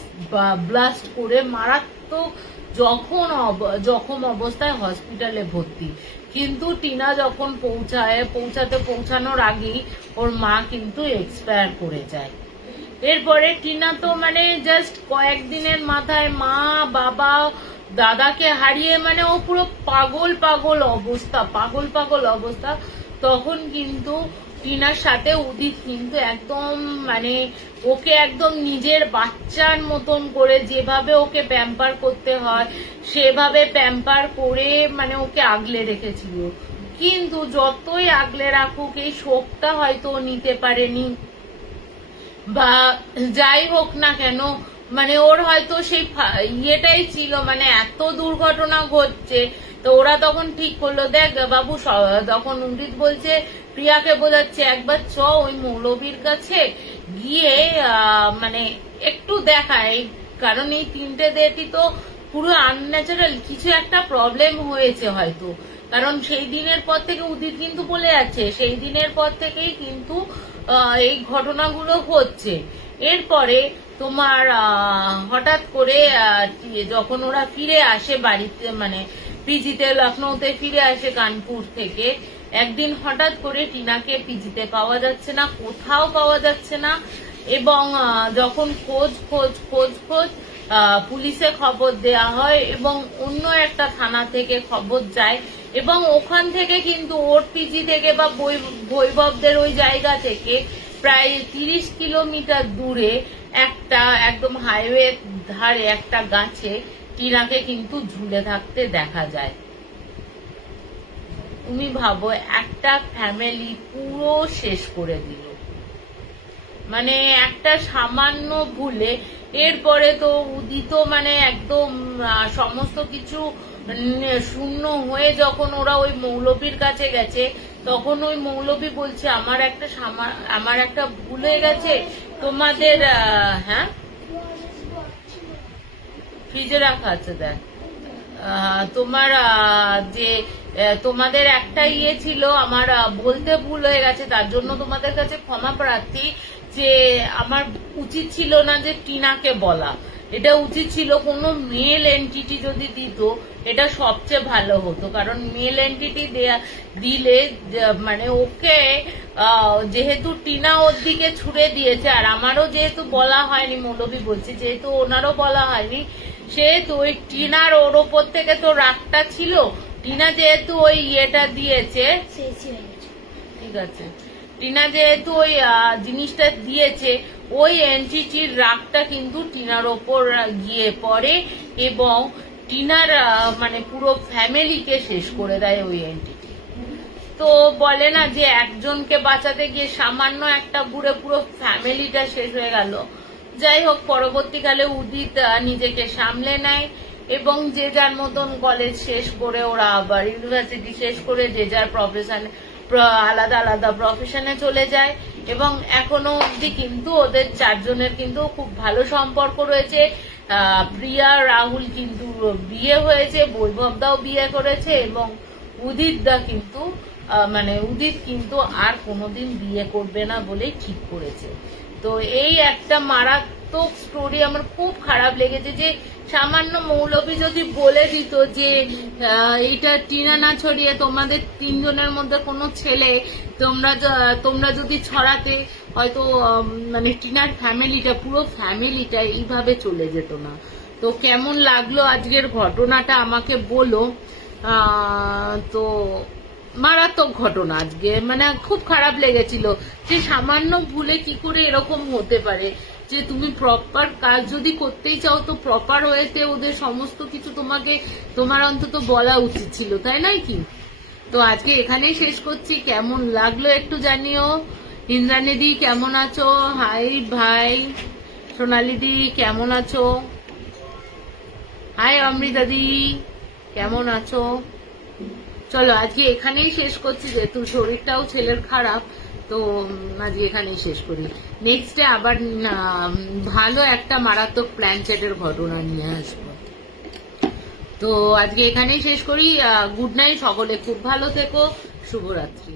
ব্লাস্ট করে মারাত্মক জখম অবস্থায় হসপিটালে ভর্তি। কিন্তু টিনা যখন পৌঁছানোর আগেই ওর মা কিন্তু এক্সপায়ার করে যায়। এরপরে টিনা তো মানে জাস্ট কয়েকদিনের মাথায় মা বাবা দাদাকে হারিয়ে মানে ও পুরো পাগল অবস্থা। তখন কিন্তু টিনার সাথে উদিত কিন্তু একদম মানে ওকে একদম নিজের বাচ্চার মতন করে যেভাবে ওকে প্যাম্পার করতে হয় সেভাবে প্যাম্পার করে মানে ওকে আগলে রেখেছিল। কিন্তু যতই আগলে রাখুক এই শোকটা হয়তো নিতে পারেনি, বা যাই হোক না কেন, মানে ওর হয়তো সেই ইয়েটাই ছিল, মানে এত দুর্ঘটনা ঘটছে। তো ওরা তখন ঠিক করলো, দেখ বাবু, তখন উদিত বলছে, প্রিয়াকে বোঝাচ্ছে, একবার ওই মৌলবীর কাছে গিয়ে মানে একটু দেখায়, কারণ এই 3টে ডেটই তো পুরো আনন্যাচারাল, কিছু একটা প্রবলেম হয়েছে হয়তো, কারণ সেই দিনের পর থেকে উদিত কিন্তু বলে আছে, সেই দিনের পর থেকেই কিন্তু এই ঘটনাগুলো হচ্ছে। এরপরে তোমার হঠাৎ করে যখন ওরা ফিরে আসে বাড়িতে, মানে পিজিতে, লখনৌতে ফিরে আসে কানপুর থেকে, একদিন হঠাৎ করে টিনাকে পিজিতে পাওয়া যাচ্ছে না, কোথাও পাওয়া যাচ্ছে না। এবং যখন খোঁজ পুলিশে খবর দেয়া হয় এবং অন্য একটা থানা থেকে খবর যায় এবং ওখান থেকে কিন্তু ওর পিজি থেকে বা বৈভবদের ওই জায়গা থেকে প্রায় 30 কিলোমিটার দূরে একটা একদম হাইওয়ে ধারে একটা গাছে টিনাকে কিন্তু ঝুলে থাকতে দেখা যায়। তুমি ভাবো, একটা ফ্যামিলি পুরো শেষ করে দিল, মানে একটা সামান্য ভুলে। এরপরে তো উদিত মানে একদম সমস্ত কিছু শূন্য হয়ে যখন ওরা ওই মৌলবীর কাছে গেছে, তখন ওই মৌলবী বলছে আমার একটা ভুল হয়ে গেছে, তোমাদের হ্যাঁ ফ্রিজে রাখা আছে, দেখ তোমার যে তোমাদের একটা ইয়ে ছিল, আমার বলতে ভুল হয়ে গেছে, তার জন্য তোমাদের কাছে ক্ষমা প্রার্থী। যে আমার উচিত ছিল না যে টিনাকে বলা, এটা উচিত ছিল কোনো মেল এন্টিটি যদি দিত, এটা সবচেয়ে ভালো হতো। কারণ মেল এন্টিটি দিলে মানে ওকে যেহেতু টিনা ওর দিকে ছুড়ে দিয়েছে, আর আমারও যেহেতু বলা হয়নি, মৌলবী বলছি, যেহেতু ওনারও বলা হয়নি, সেহেতু ওই টিনার ওর ওপর থেকে তো রাগটা ছিল। টিনা যেহেতু ওই ইয়েটা দিয়েছে, ঠিক আছে, টিনা যেহেতু ওই জিনিসটা দিয়েছে, ওই এন্টিটির রাগটা কিন্তু টিনার ওপর গিয়ে পড়ে এবং টিনার মানে পুরো ফ্যামিলিকে শেষ করে দেয় ওই এন্টিটি। তো বলে না যে একজনকে বাঁচাতে গিয়ে সামান্য একটা ঘুরে পুরো ফ্যামিলিটা শেষ হয়ে গেল। যাই হোক, পরবর্তীকালে উদিত নিজেকে সামলে নেয় এবং যে যার মতন কলেজ শেষ করে, ওরা আবার ইউনিভার্সিটি শেষ করে যে যার আলাদা আলাদা প্রফেশনে চলে যায়। এবং এখনো অব্দি কিন্তু ওদের চারজনের কিন্তু খুব ভালো সম্পর্ক রয়েছে। প্রিয়া রাহুল কিন্তু বিয়ে হয়েছে, বৈভবদাও বিয়ে করেছে এবং উদিত কিন্তু আর কোনোদিন বিয়ে করবে না বলেই ঠিক করেছে। তো এই একটা মারাত্মক স্টোরি, আমার খুব খারাপ লেগেছে যে সামান্য মৌলবী যদি বলে দিত যে এইটা টিনা না ছড়িয়ে তোমাদের তিনজনের মধ্যে কোনো ছেলে তোমরা যদি ছড়াতে, হয়তো মানে টিনার ফ্যামিলিটা, পুরো ফ্যামিলিটা এইভাবে চলে যেত না। তো কেমন লাগলো আজকের ঘটনাটা আমাকে বলো। তো মারাত্মক ঘটনা আজকে, মানে খুব খারাপ লেগেছিল যে সামান্য ভুলে কি করে এরকম হতে পারে। যে তুমি প্রপার কাজ যদি করতেই চাও তো প্রপার ওয়েতে ওদের সমস্ত কিছু তোমার অন্তত বলা উচিত ছিল, তাই নয় কি? তো আজকে এখানেই শেষ করছি। কেমন লাগলো একটু জানিও। ইন্দ্রাণী দি কেমন আছো? হাই ভাই। সোনালি দি কেমন আছো? হাই অমৃতা দি কেমন আছো? চলো আজকে এখানেই শেষ করছি, যেহেতু শরীরটাও ছেলের খারাপ, তো আজকে এখানেই শেষ করি। নেক্সটে আবার ভালো একটা মারাত্মক প্ল্যান চ্যাটের ঘটনা নিয়ে আসবো। তো আজকে এখানেই শেষ করি। গুড নাইট, সকলে খুব ভালো থেকো, শুভরাত্রি।